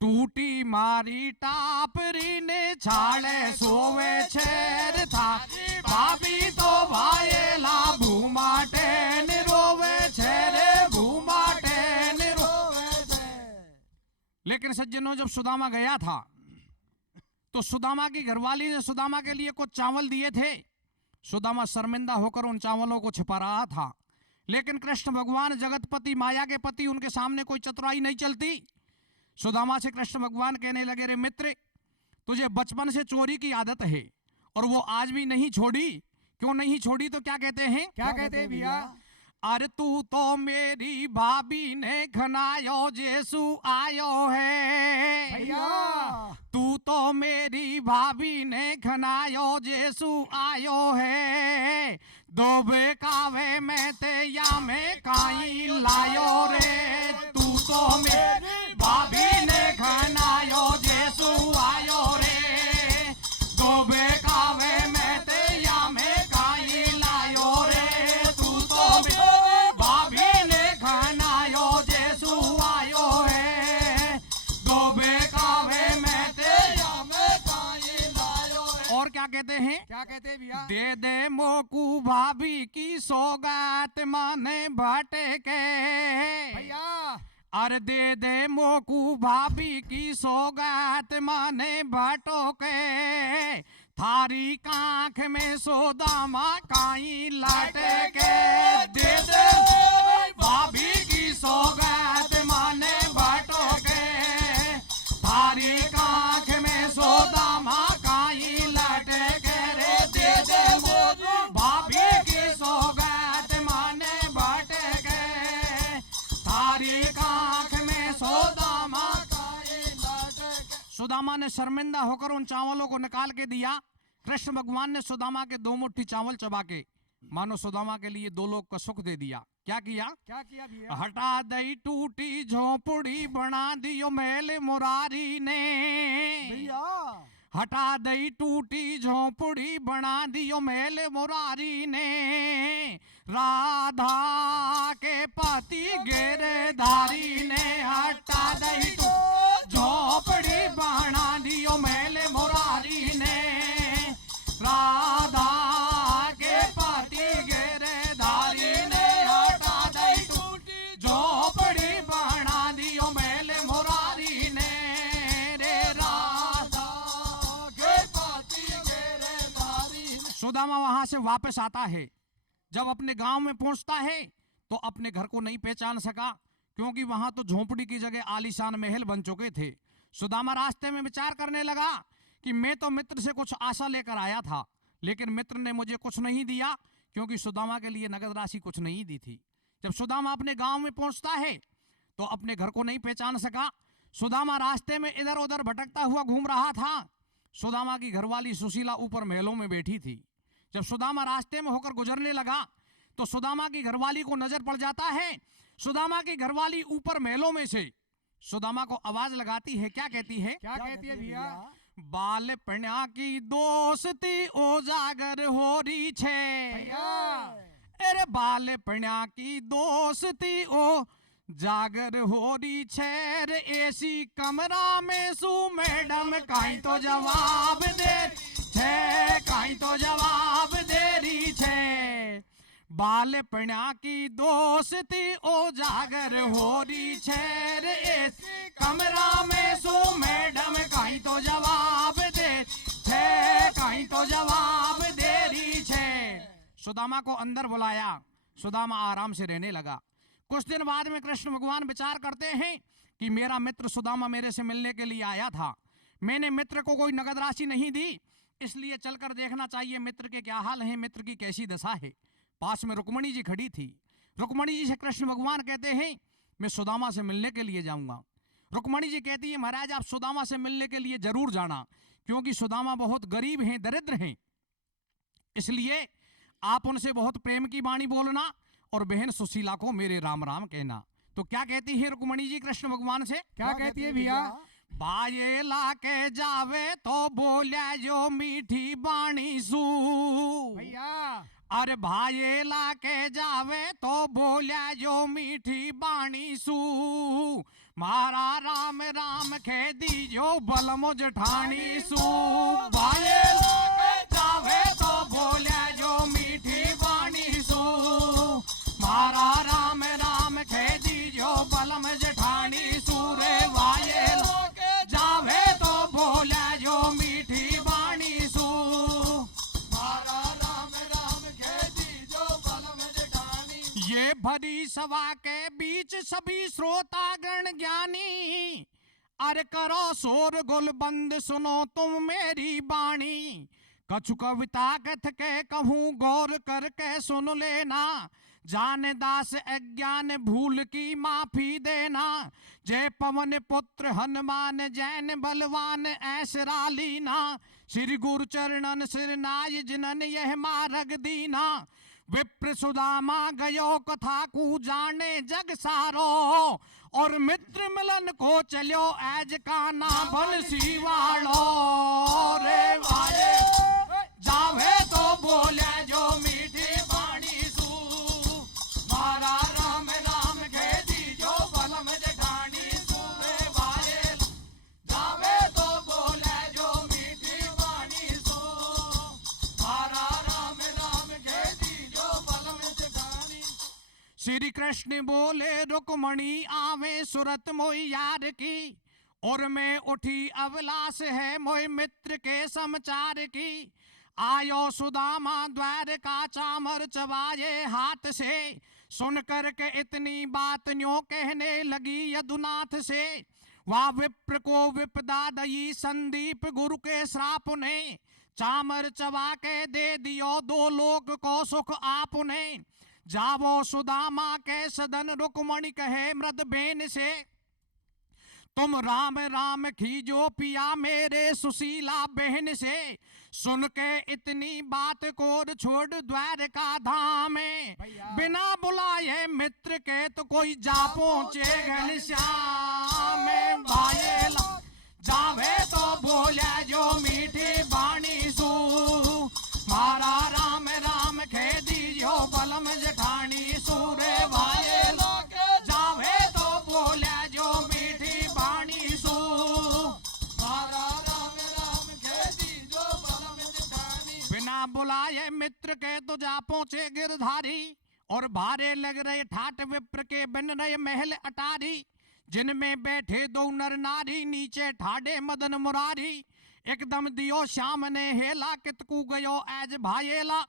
टूटी मारी टापरी ने छाड़े सोवे छे रे थारी भाभी तो भायेला भूमाटे ने रोवे छे रे भूमाटे ने रोवे छे। लेकिन सज्जनों, जब सुदामा गया था तो सुदामा की घरवाली ने सुदामा के लिए कुछ चावल दिए थे। सुदामा शर्मिंदा होकर उन चावलों को छिपा रहा था। लेकिन कृष्ण भगवान जगतपति माया के पति, उनके सामने कोई चतुराई नहीं चलती। सुदामा से कृष्ण भगवान कहने लगे, रे मित्र, तुझे बचपन से चोरी की आदत है और वो आज भी नहीं छोड़ी। क्यों नहीं छोड़ी? तो क्या कहते हैं? क्या कहते हैं भैया? अरे तू तो मेरी भाभी ने खनायो जेसु आयो है भैया तू तो मेरी भाभी ने खनायो जेसु आयो है दो बेकावे में ते या में काई लायो रे तू तो मेरी भाभी ने खनायो जेसु आयो रे दो बेकावे में ते या में काई लायो रे तू तो मेरी भाभी ने खनायो जेसु आयो है दो बेकावे में ते या में काई लायो रे। और क्या कहते हैं? क्या कहते हैं भैया? दे दे मोकू भाभी की सौगात माने भाटे के भैया अरे दे दे मोकू भाभी की सौगात माने भाटो के थारी कांख में सोदामा काई लाटे के दे दे भाभी की सौगात माने भाटो के थारी कांख में सोदामा काई लाटे के रे दे दे भाभी की सौगात माने भाटे के थारी कांख में सोदामा काई लाटे के। सुदामा ने शर्मिंदा होकर उन चावलों को निकाल के दिया। कृष्ण भगवान ने सुदामा के 2 मुट्ठी चावल चबा के मानो सुदामा के लिए 2 लोग का सुख दे दिया। क्या किया? क्या किया भैया? हटा दई टूटी झोपड़ी बना दियो महल मुरारी ने भैया हटा दई टूटी झोपड़ी बना दियो महल मुरारी ने राधा के पति गिरधारी ने हटा दई झोपड़ी बना दियो महल मुरारी ने राधा के पति गिरधारी ने हटा दई टूटी झोपड़ी बना दियो महल मुरारी ने रे राधा के पति गिरधारी ने। सुदामा वहां से वापस आता है। जब अपने गांव में पहुंचता है तो अपने घर को नहीं पहचान सका क्योंकि वहां तो झोंपड़ी की जगह आलीशान महल बन चुके थे। सुदामा रास्ते में विचार करने लगा कि मैं तो मित्र से कुछ आशा लेकर आया था लेकिन मित्र ने मुझे कुछ नहीं दिया क्योंकि सुदामा के लिए नगद राशि कुछ नहीं दी थी। जब सुदामा अपने गांव में पहुंचता है तो अपने घर को नहीं पहचान सका। सुदामा रास्ते में इधर उधर भटकता हुआ घूम रहा था। सुदामा की घरवाली सुशीला ऊपर महलों में बैठी थी। जब सुदामा रास्ते में होकर गुजरने लगा तो सुदामा की घरवाली को नजर पड़ जाता है। सुदामा की घरवाली ऊपर महलों में से सुदामा को आवाज लगाती है। क्या कहती है? क्या कहती है भैया? बाल पण्या की दोस्ती उजागर हो रही छे भैया अरे बाल पण्या की दोस्ती ओ जागर हो रही छे रे एसी कमरा में सू मैडम काई तो जवाब दे छे काई तो जवाब दे रही छे बाल पण्या की दोस्ती ओ जागर हो रही छे रे एसी कमरा में सू मैडम काई तो जवाब दे छे काई तो जवाब दे रही छे। सुदामा को अंदर बुलाया। सुदामा आराम से रहने लगा। कुछ दिन बाद में कृष्ण भगवान विचार करते हैं कि मेरा मित्र सुदामा मेरे से मिलने के लिए आया था। मैंने मित्र को कोई नगद राशि नहीं दी इसलिए चलकर देखना चाहिए मित्र के क्या हाल है, मित्र की कैसी दशा है। पास में रुक्मणी जी खड़ी थी। रुक्मणी जी से कृष्ण भगवान कहते हैं मैं सुदामा से मिलने के लिए जाऊंगा। रुक्मणी जी कहती है महाराज आप सुदामा से मिलने के लिए जरूर जाना क्योंकि सुदामा बहुत गरीब हैं, दरिद्र हैं, इसलिए आप उनसे बहुत प्रेम की वाणी बोलना और बहन सुशीला को मेरे राम राम कहना। तो क्या कहती है रुक्मणी जी कृष्ण भगवान से? क्या कहती है भैया? बायेला के जावे तो बोल्या जो मीठी बाणी सू। भैया अरे भायेला के जावे तो बोल्या जो मीठी बाणी सू। मारा राम राम खे दीजो बलमो जठानी सू। भायेला के जावे तो बोल्या जो मीठी बाणी सू। मारा राम राम खे दीजो बलम जठानी सू। रे भायेला के जावे तो बोल्या जो मीठी बाणी सू। मारा राम राम खे दीजो बलम जठानी। ये भरी सभा के बीच सभी श्रोतागण ज्ञानी। अरे करो शोर गुल बंद सुनो तुम मेरी बाणी। कछु कविता कथ के कहूँ गौर करके सुन लेना। जान दास अज्ञान भूल की माफी देना। जय पवन पुत्र हनुमान जैन बलवान ऐसरा लीना। श्री गुरु चरणन सिरनाय जिनन यह मार्ग दीना। विप्र सुदामा गयो कथा को जाने जग सारो। और मित्र मिलन को चलो ऐज काना बंसी वालो। रे वाले जावे तो बोले जो मीठी बाणी सू। मारा राम राम खे दीजो बलम जठानी सू। रे वाले जावे तो बोले जो मीठी बाणी सू। मारा राम राम खे दीजो बलम जठानी। श्री कृष्ण बोले रुक्मणी आवे सुरत मोई यार की। और मैं उठी अभिलाष है मोई मित्र के समाचार की। आयो सुदामा द्वार का चामर चबाए हाथ से। सुन कर के इतनी बात न्यों कहने लगी यदुनाथ से। वह विप्र को विपदा दई संदीप गुरु के श्राप ने। चामर चबा के दे दियो दो लोक को सुख आपने। जावो सुदामा के सदन रुक्मणी कहे मृद बेन से। तुम राम राम खीजो पिया मेरे सुशीला बहन से। सुन के इतनी बात को छोड़ द्वारका धाम में। बिना बुलाए मित्र के तो कोई जा पहुंचे घनश्याम में। भायेला जावे तो बोले जो मीठी बाणी सू। मारा राम राम खे दीजो बलम जठानी सू। रे भायेला जावे तो बोले जो मीठी बाणी सू। मारा राम राम खे दीजो बलम जठानी। बिना बुलाए मित्र के तो जा पहुंचे गिरधारी। और भारे लग रहे ठाट विप्र के बन रहे महल अटारी। जिनमें बैठे दो नर नारी नीचे ठाडे मदन मुरारी। एकदम दियो श्याम ने हेला कितकू गयो ऐज भायेला।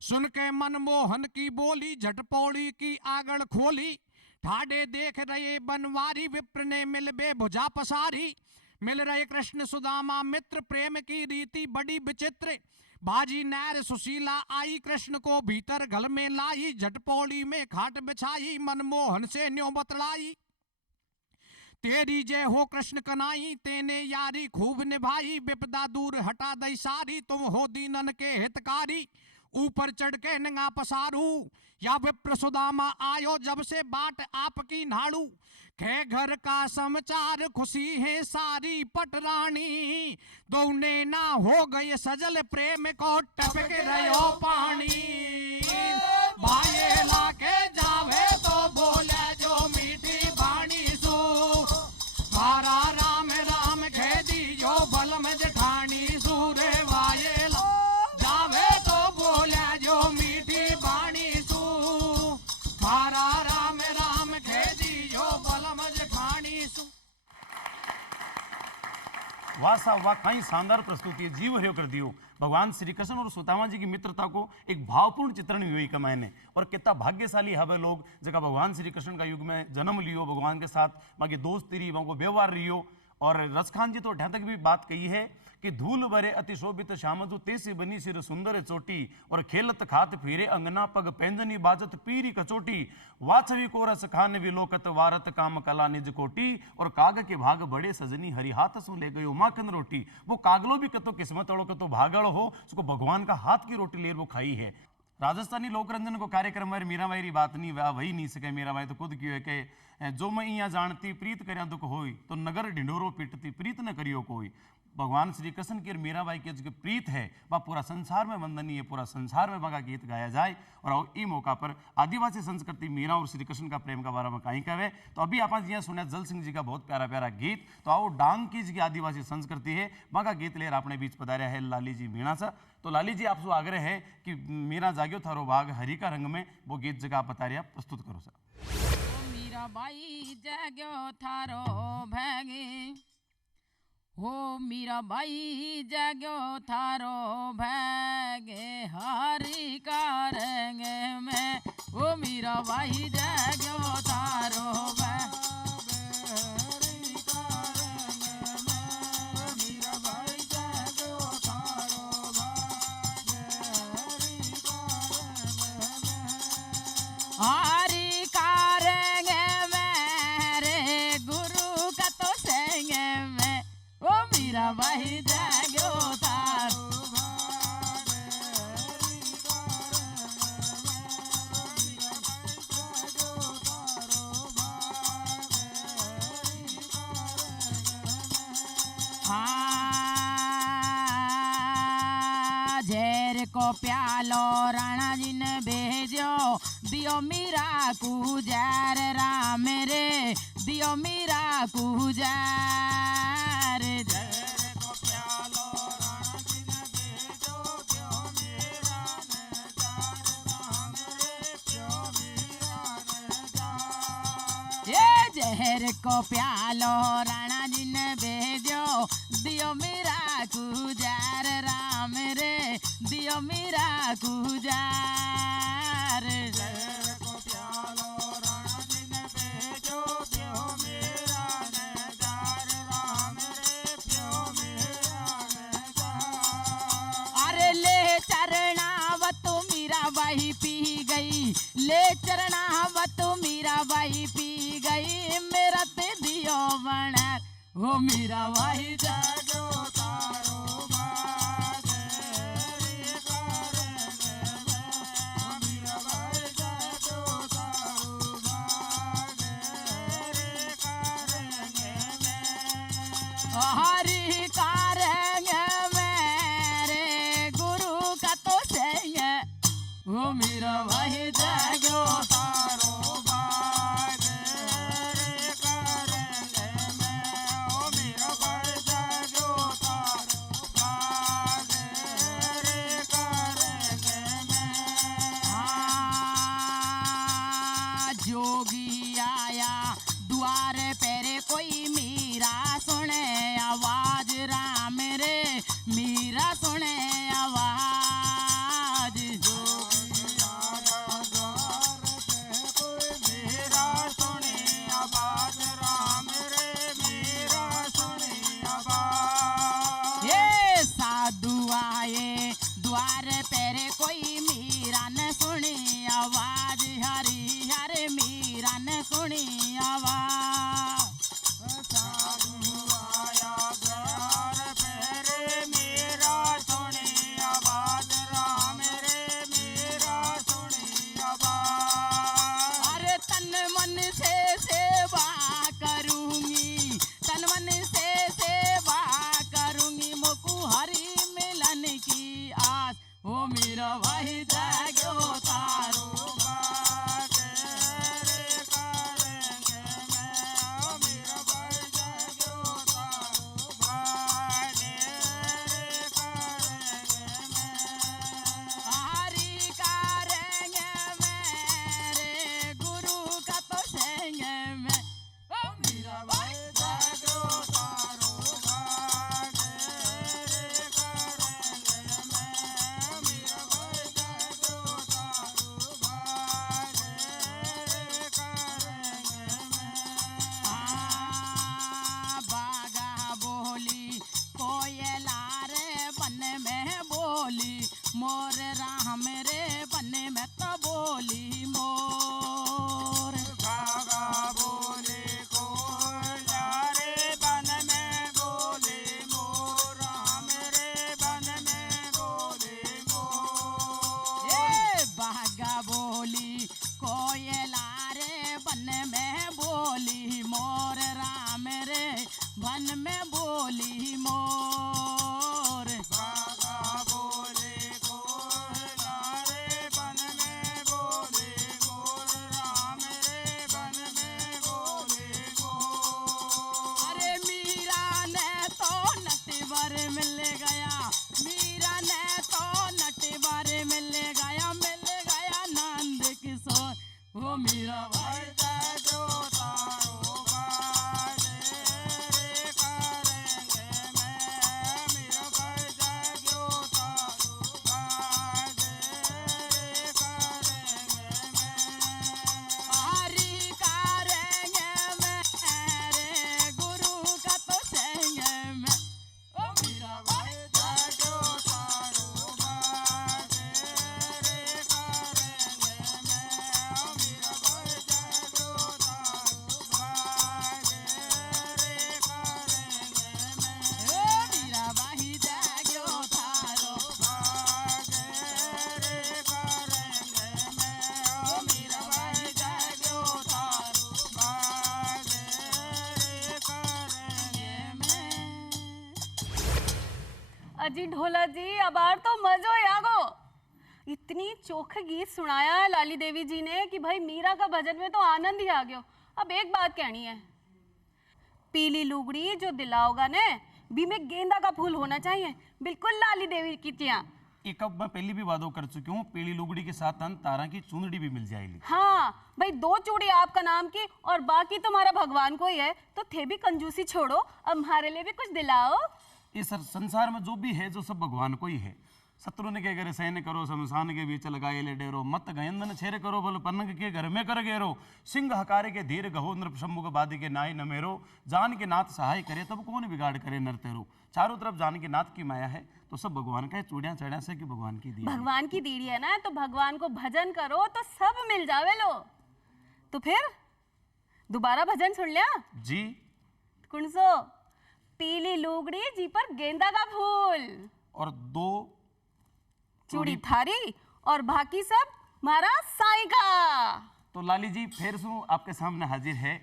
सुन के मनमोहन की बोली झटपौड़ी की आगड़ खोली। ठाडे देख रहे बनवारी विप्र ने मिलबे भुजा पसारी। मिल रहे कृष्ण सुदामा मित्र प्रेम की रीति बड़ी विचित्र। बाजी नैर सुशीला आई कृष्ण को भीतर गल में लाई। झटपौड़ी में खाट बिछाई मनमोहन से न्यों बतलाई। तेरी जय हो कृष्ण कनाई तेने यारी खूब निभाई। विपदा दूर हटा दई सारी तुम हो दीनन के हितकारी। ऊपर चढ़ के नंगा पसारू या विप्र सुदामा आयो जब से बाट आपकी नाड़ू। खे घर का समाचार खुशी है सारी पटरानी। दोने ना हो गए सजल प्रेम को टपक रहो पानी। भायेला के जावे तो बोले जो मीठी बाणी सू। मारा राम राम खे दीजो बलम जठानी सू। रे भायेला जावे तो बोले जो मीठी बाणी सू। मारा राम राम खे दीजो बलम जठानी सू। वाह साहब वाह, कहीं शानदार प्रस्तुति, जीव हरियो कर दियो। भगवान श्री कृष्ण और सुदामा जी की मित्रता को एक भावपूर्ण चित्रण हुई का मैंने। और कितना भाग्यशाली हवे लोग जगह भगवान श्री कृष्ण का युग में जन्म लियो, भगवान के साथ बाकी दोस्ती रही, वहाँ को व्यवहार रियो। और रसखान जी तो ढें तक भी बात कही है कि धूल भरे अति शोभित श्यामदु तेसी बनी सिर सुंदर चोटी। और खेलत खात फिरे अंगना पग पैंजनी बाजत पीरी कचोटी। वाचवी को रस खान विलोकत वारत काम कला निज कोटी। और काग के भाग बड़े सजनी हरि हाथ सु ले गयो माखन रोटी। वो कागलो भी कतो किस्मत वालों कतो भागड़ हो, उसको भगवान का हाथ की रोटी ले वो खाई है। राजस्थानी लोकरंजन को कार्यक्रम में मीरा भाई री बात नहीं वही नहीं सके। मीरा भाई तो खुद क्यों है कि जो मैं यहाँ जानती प्रीत करया दुख होई तो नगर ढिंडोरो पिटती प्रीत न करियो कोई। भगवान श्री कृष्ण की और मीराबाई की जो प्रीत है वह पूरा संसार में वंदनीय है, पूरा संसार में बगा गीत गाया जाए। और ई मौका पर आदिवासी संस्कृति मीरा और श्री कृष्ण का प्रेम का बारे में कहीं कहे तो अभी आप यहाँ सुने जल सिंह जी का बहुत प्यारा प्यारा गीत। तो आओ डांग की जी की आदिवासी संस्कृति है बगा गीत लेकर अपने बीच पधारा है लाली जी मीणा सा। तो लाली जी आप जो आग्रह है कि मीरा जाग्यो थारो भाग हरी का रंग में वो गीत जगह आप बता रहे प्रस्तुत करो सर। मीरा बाई जाग्यो थारो भागे हो मीरा बाई जाग्यो थारो भागे हरी का रंग में ओ मीरा बाई जाग्यो थारो भागे हरी का रंग में मीरा बाई जाग्यो थारो भागे हरी का रंग में रे गुरु का तो संग में ओ मीरा बाई जाग्यो थारो झेर को प्यालो राणा जी ने भेजो दियो मीरा कुजार राम रे दियो मीरा कुजार। झेर को प्यालो राणा जी ने भेजो दियो मीरा ने जार राम रे दियो मीरा ने जार। ये जहर को प्यालो राणा जी ने भेजो दियो मीरा कुजार राम रे दियो मीरा कुजार। जहर को प्यालो राणा जी ने भेजो दियो मीरा ने जार राम रे दियो मीरा ने जार। अरे ले चरणावत मीरा बाई पी गई ले चरणावत मीरा बाई पी गई मेरा ते दियो बना ओ मीरा बाई जागो तारो बाजे रे करने में ओ मीरा बाई जागो तारो बाजे रे करने में हरि करेंगे मेरे गुरु का तो सही ओ मीरा बाई जागो तारो बाजे रे करेंगे में ओ मीरा बाई जागो तारो कोयला रे वन में बोली मोर राम रे वन में बोली मोर बाबा बोले कोयला रे वन में बोले मोर राम रे वन में बोले मोर। अरे मीरा ने तो नटवर मिल गया मीरा ने तो नटवर मिल गया नंद किशोर वो मीरा भाई जो तारो बाजे रे करेंगे मैं मेरा बजा जो तारो बाजे रे करेंगे मैं हरी करेंगे मेरे गुरु का तो सेंगे मैं ओ मीरा भाई जो तारो बाजे रे करेंगे मैं मेरा बजा जो तारो बाजे रे करेंगे मैं ओ मीरा भाई जागो थारो बाजे रे करेंगे मैं ओ मेरा भाई जागो तारो बाजे रे करेंगे मैं। अजी ढोला जी अब आर तो मजो आगो। इतनी चोख गीत सुनाया है लाली देवी जी ने कि भाई मीरा का भजन में तो आनंद ही आ गयो। अब एक बात कहनी है, पीली लुगड़ी जो दिलाओगा ने बी में गेंदा का फूल होना चाहिए, बिल्कुल लाली देवी की तिया। एक अब मैं पहले भी वादो कर चुकी हूँ, पीली लुगड़ी के साथ तारा की चुंदड़ी भी मिल जाएगी। हाँ भाई, 2 चूड़ी आपका नाम की और बाकी तुम्हारा भगवान को ही है, तो थे भी कंजूसी छोड़ो, अब हमारे लिए भी कुछ दिलाओ। इस संसार में जो भी है जो सब भगवान को ही है। शत्रु ने के घर सहन करो शमशान के बीच लगाए ले डेरो, मत गयंदन छेर करो बोल पन्नग के घर में कर गेरो, सिंह हकारे के धीर गहो नृप शंभुग बादी के नाई न मेरो, जान के नाथ सहाय करे तब कौन बिगाड़ करे नर तेरो। चारों तरफ जान के नाथ की माया है, तो सब भगवान का है, चूड़ियां चढ़िया से कि भगवान की दी भगवान की दीड़ी है ना, तो भगवान को भजन करो तो सब मिल जावे लो। तो फिर दोबारा भजन सुन लिया जी। कुणसो पीली लुगड़ी जी पर गेंदा का फूल और 2 चूड़ी थारी और बाकी सब महाराज साईं का। तो लाली जी फिर सु आपके सामने हाजिर है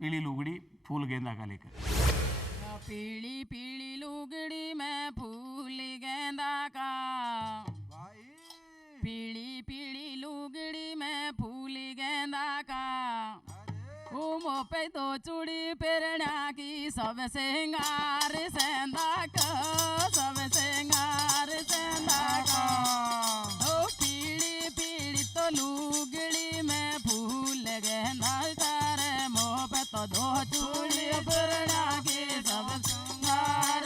पीली लुगड़ी फूल गेंदा का लेकर। पीली पीली लुगड़ी में फूल गेंदा का, पीली पीली लुगड़ी में फूल गेंदा का, मुँह पे 2 चूड़ी पेरना की सब सिंगार सेंदा का, सब सिंगार सेंदा का। ओ पीली पीली तो लुगड़ी में फूल गेंदा का रे, मुँह पे तो 2 चूड़ी पेरना की सब सिंगार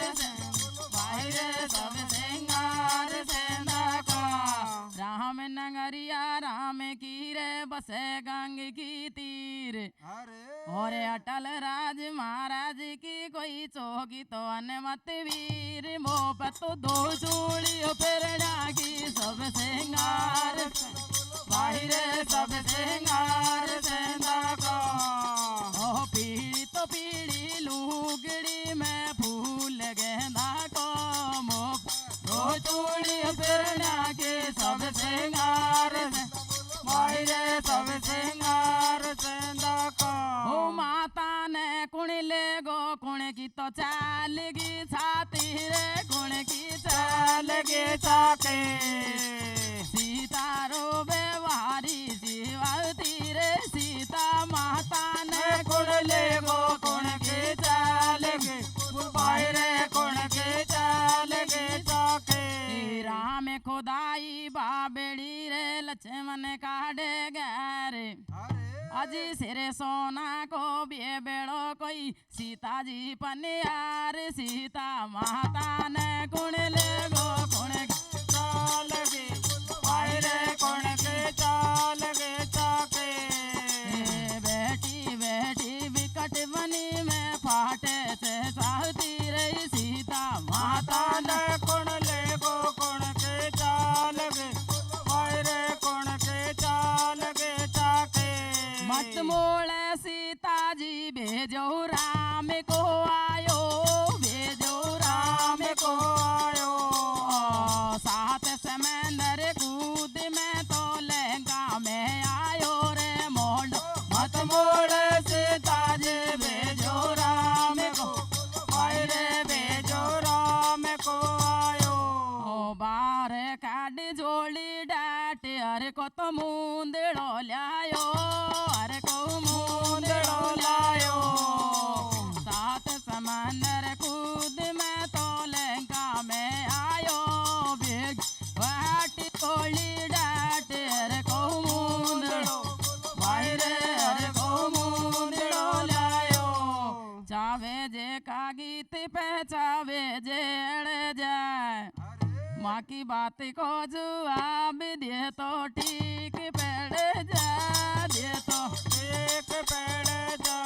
भाई रे, सब सिंगार सेंदा का। राम नगरिया राम की रे बसे गंग की तीर, और अटल राज महाराज की कोई चौकी तो अनमत वीर, मोह पे तो 2 चूड़ी पेरना की सब सिंगार भाई रे, सब सिंगार सेंदा का। ओ पीली तो पीली लुगड़ी में फूल गेंदा को, मोह 2 चूड़ी पेरना की सब सिंगार भाई रे, सब सिंगार सेंदा का। ओ माता ने कुण ले गो कुण की तो चाल की छाती रे, कुण की चाल की छाती, सीता रो बेवारी शिवती रे, सीता माता ने कुण ले गो कुण की चाल की भाई रे, कुण की चाल की छाती। राम खुदाई बाबेड़ी रे लक्ष्मण काढ़े गैरे, अजी सिरे सोना को बे बेड़ो कोई सीता जी पनियार, सीता माता ने कुण ले गो कुण चाल गे भाई रे, कुण के चाल गे चाके। बेटी बेटी विकट बनी में फाटे से चाहती रही, सीता माता ने कुण ले गो कुण के चाल गे भाई रे, कुण के चाल गे चाके। मत मोड़े सीता जी भेजो राम को आयो, भेजो राम को आयो, 7 समंदर कूद में तो लहंगा में आ को तो मूंदड़ो लायो, अरे को मूंदड़ो लायो। सात समंदर कूद में तो लंका में आयो, बिग वाट कोली डाट, अरे को मूंदड़ो भाई रे, अरे को मूंदड़ो लायो। चावे जे का गीत पे चावे जे अड़ जाए, माँ की बात को जवाब दे तो ठीक पड़ जा, दे तो ठीक पड़ जा।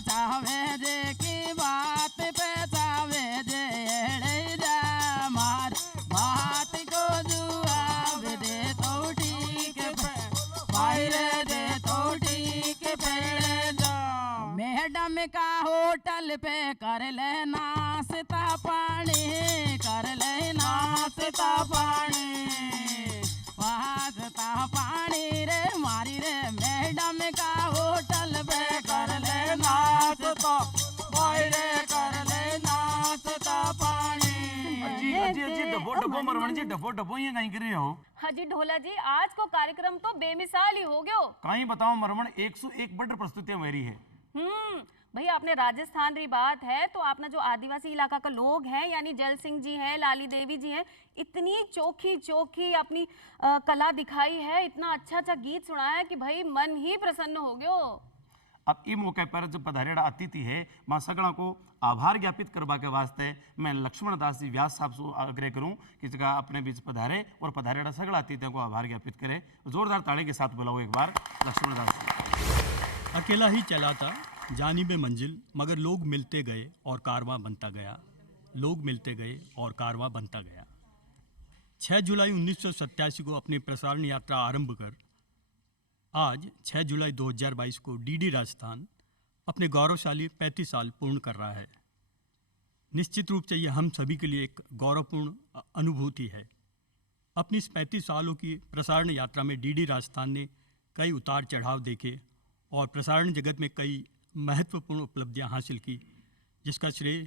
चावे जे की बात पे चावे जे अड़ जा, मार बात को जवाब दे तो ठीक भाई रे, दे तो ठीक पड़ जा। मैडम का होटल पे कर ले नाश्ता पानी, कर ले नाश्ता पानी, वास्ता पानी रे मारी रे। मैडम का होटल पे कर ले नाश्ता भाई रे, कर ले नाश्ता पानी। जी जी जी डबो डबो मरवण जी डबो डबो ये कहीं कर रहे हो? हाँ जी ढोला जी, आज को कार्यक्रम तो बेमिसाल ही हो गयो। कहीं बताओ मरवण 101 बड़ प्रस्तुतियां मेरी है। भैया आपने राजस्थान री बात है तो आपने जो आदिवासी इलाका का लोग हैं यानी जल सिंह जी हैं, लाली देवी जी हैं, इतनी चोखी चोखी अपनी कला दिखाई है, इतना अच्छा अच्छा गीत सुनाया है कि भाई मन ही प्रसन्न हो गयो। अब ई मौके पर जो पधारेड़ा अतिथि है मां सगड़ा को आभार ज्ञापित करवा के वास्ते मैं लक्ष्मण दास जी व्यास साहब से आग्रह करूं कि जगह अपने बीच पधारे और पधारेड़ा सगड़ा अतिथियों को आभार ज्ञापित करे। जोरदार ताली के साथ बुलाओ एक बार लक्ष्मण दास जी। अकेला ही चला था जानिबे मंजिल, मगर लोग मिलते गए और कारवां बनता गया, लोग मिलते गए और कारवां बनता गया। 6 जुलाई 1987 को अपनी प्रसारण यात्रा आरंभ कर आज 6 जुलाई 2022 को डीडी राजस्थान अपने गौरवशाली 35 साल पूर्ण कर रहा है। निश्चित रूप से यह हम सभी के लिए एक गौरवपूर्ण अनुभूति है। अपनी इस 35 सालों की प्रसारण यात्रा में डीडी राजस्थान ने कई उतार चढ़ाव देखे और प्रसारण जगत में कई महत्वपूर्ण उपलब्धियां हासिल की, जिसका श्रेय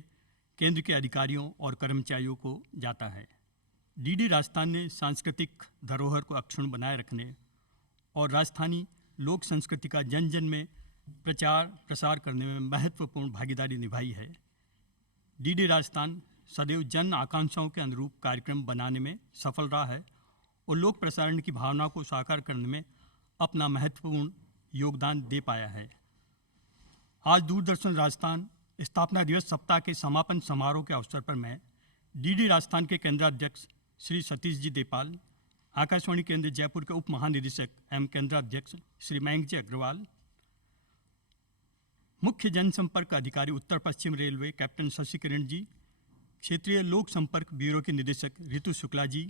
केंद्र के अधिकारियों और कर्मचारियों को जाता है। डीडी राजस्थान ने सांस्कृतिक धरोहर को अक्षुण्ण बनाए रखने और राजस्थानी लोक संस्कृति का जन जन में प्रचार प्रसार करने में महत्वपूर्ण भागीदारी निभाई है। डीडी राजस्थान सदैव जन आकांक्षाओं के अनुरूप कार्यक्रम बनाने में सफल रहा है और लोक प्रसारण की भावना को साकार करने में अपना महत्वपूर्ण योगदान दे पाया है। आज दूरदर्शन राजस्थान स्थापना दिवस सप्ताह के समापन समारोह के अवसर पर मैं डीडी राजस्थान के केंद्राध्यक्ष श्री सतीश जी देपाल, आकाशवाणी केंद्र जयपुर के उप महानिदेशक एवं केंद्राध्यक्ष श्री मयंक जी अग्रवाल, मुख्य जनसंपर्क अधिकारी उत्तर पश्चिम रेलवे कैप्टन शशि किरण जी, क्षेत्रीय लोक संपर्क ब्यूरो के निदेशक ऋतु शुक्ला जी,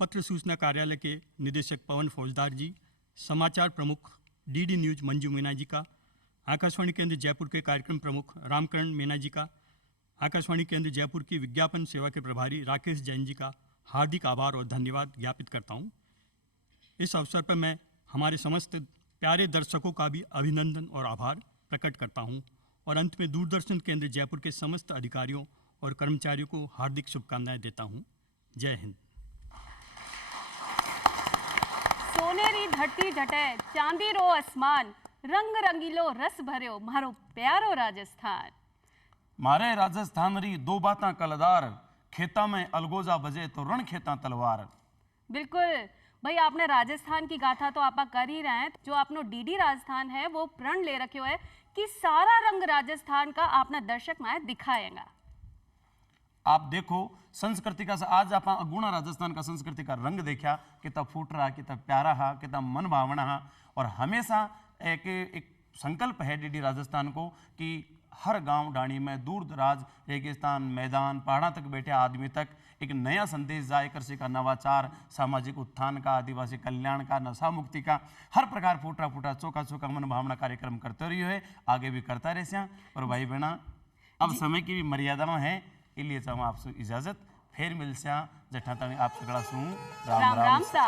पत्र सूचना कार्यालय के निदेशक पवन फौजदार जी, समाचार प्रमुख डीडी न्यूज मंजू मीना जी का, आकाशवाणी केंद्र जयपुर के कार्यक्रम प्रमुख रामकरण मीना जी का, आकाशवाणी केंद्र जयपुर की विज्ञापन सेवा के प्रभारी राकेश जैन जी का हार्दिक आभार और धन्यवाद ज्ञापित करता हूं। इस अवसर पर मैं हमारे समस्त प्यारे दर्शकों का भी अभिनंदन और आभार प्रकट करता हूं और अंत में दूरदर्शन केंद्र जयपुर के समस्त अधिकारियों और कर्मचारियों को हार्दिक शुभकामनाएं देता हूं। जय हिंद। सोनेरी धरती जटे चांदी रो आसमान, रंग रंगीलो रस भर्यो मारो प्यारो राजस्थान। मारे राजस्थान री दो बातां कलदार, खेता में अलगोजा बजे तो रण खेता तलवार। बिल्कुल भाई, आपने राजस्थान की गाथा तो आपा कर ही रहे हैं। जो आपनो डीडी राजस्थान है वो प्रण ले रखे है कि सारा रंग राजस्थान का आपने दर्शक में दिखाएगा। आप देखो संस्कृति का आज आप अगुणा राजस्थान का संस्कृति का रंग देखा, कितना फूट रहा, कितना प्यारा हा, कितना मन भावना हा। और हमेशा एक संकल्प है डीडी राजस्थान को कि हर गांव डाणी में दूर दराज रेगिस्तान मैदान पहाड़ा तक बैठे आदमी तक एक नया संदेश जाए, कृषि का नवाचार, सामाजिक उत्थान का, आदिवासी कल्याण का, नशा मुक्ति का, हर प्रकार फूटा फूटा चौका चौका मन भावना कार्यक्रम करते रही है, आगे भी करता रहे। और भाई बहना अब समय की भी मर्यादा है, इसलिए चाहूँ आपसे इजाजत, फिर मिलस्या जठा तक आप सगड़ा सुन। राम राम सा।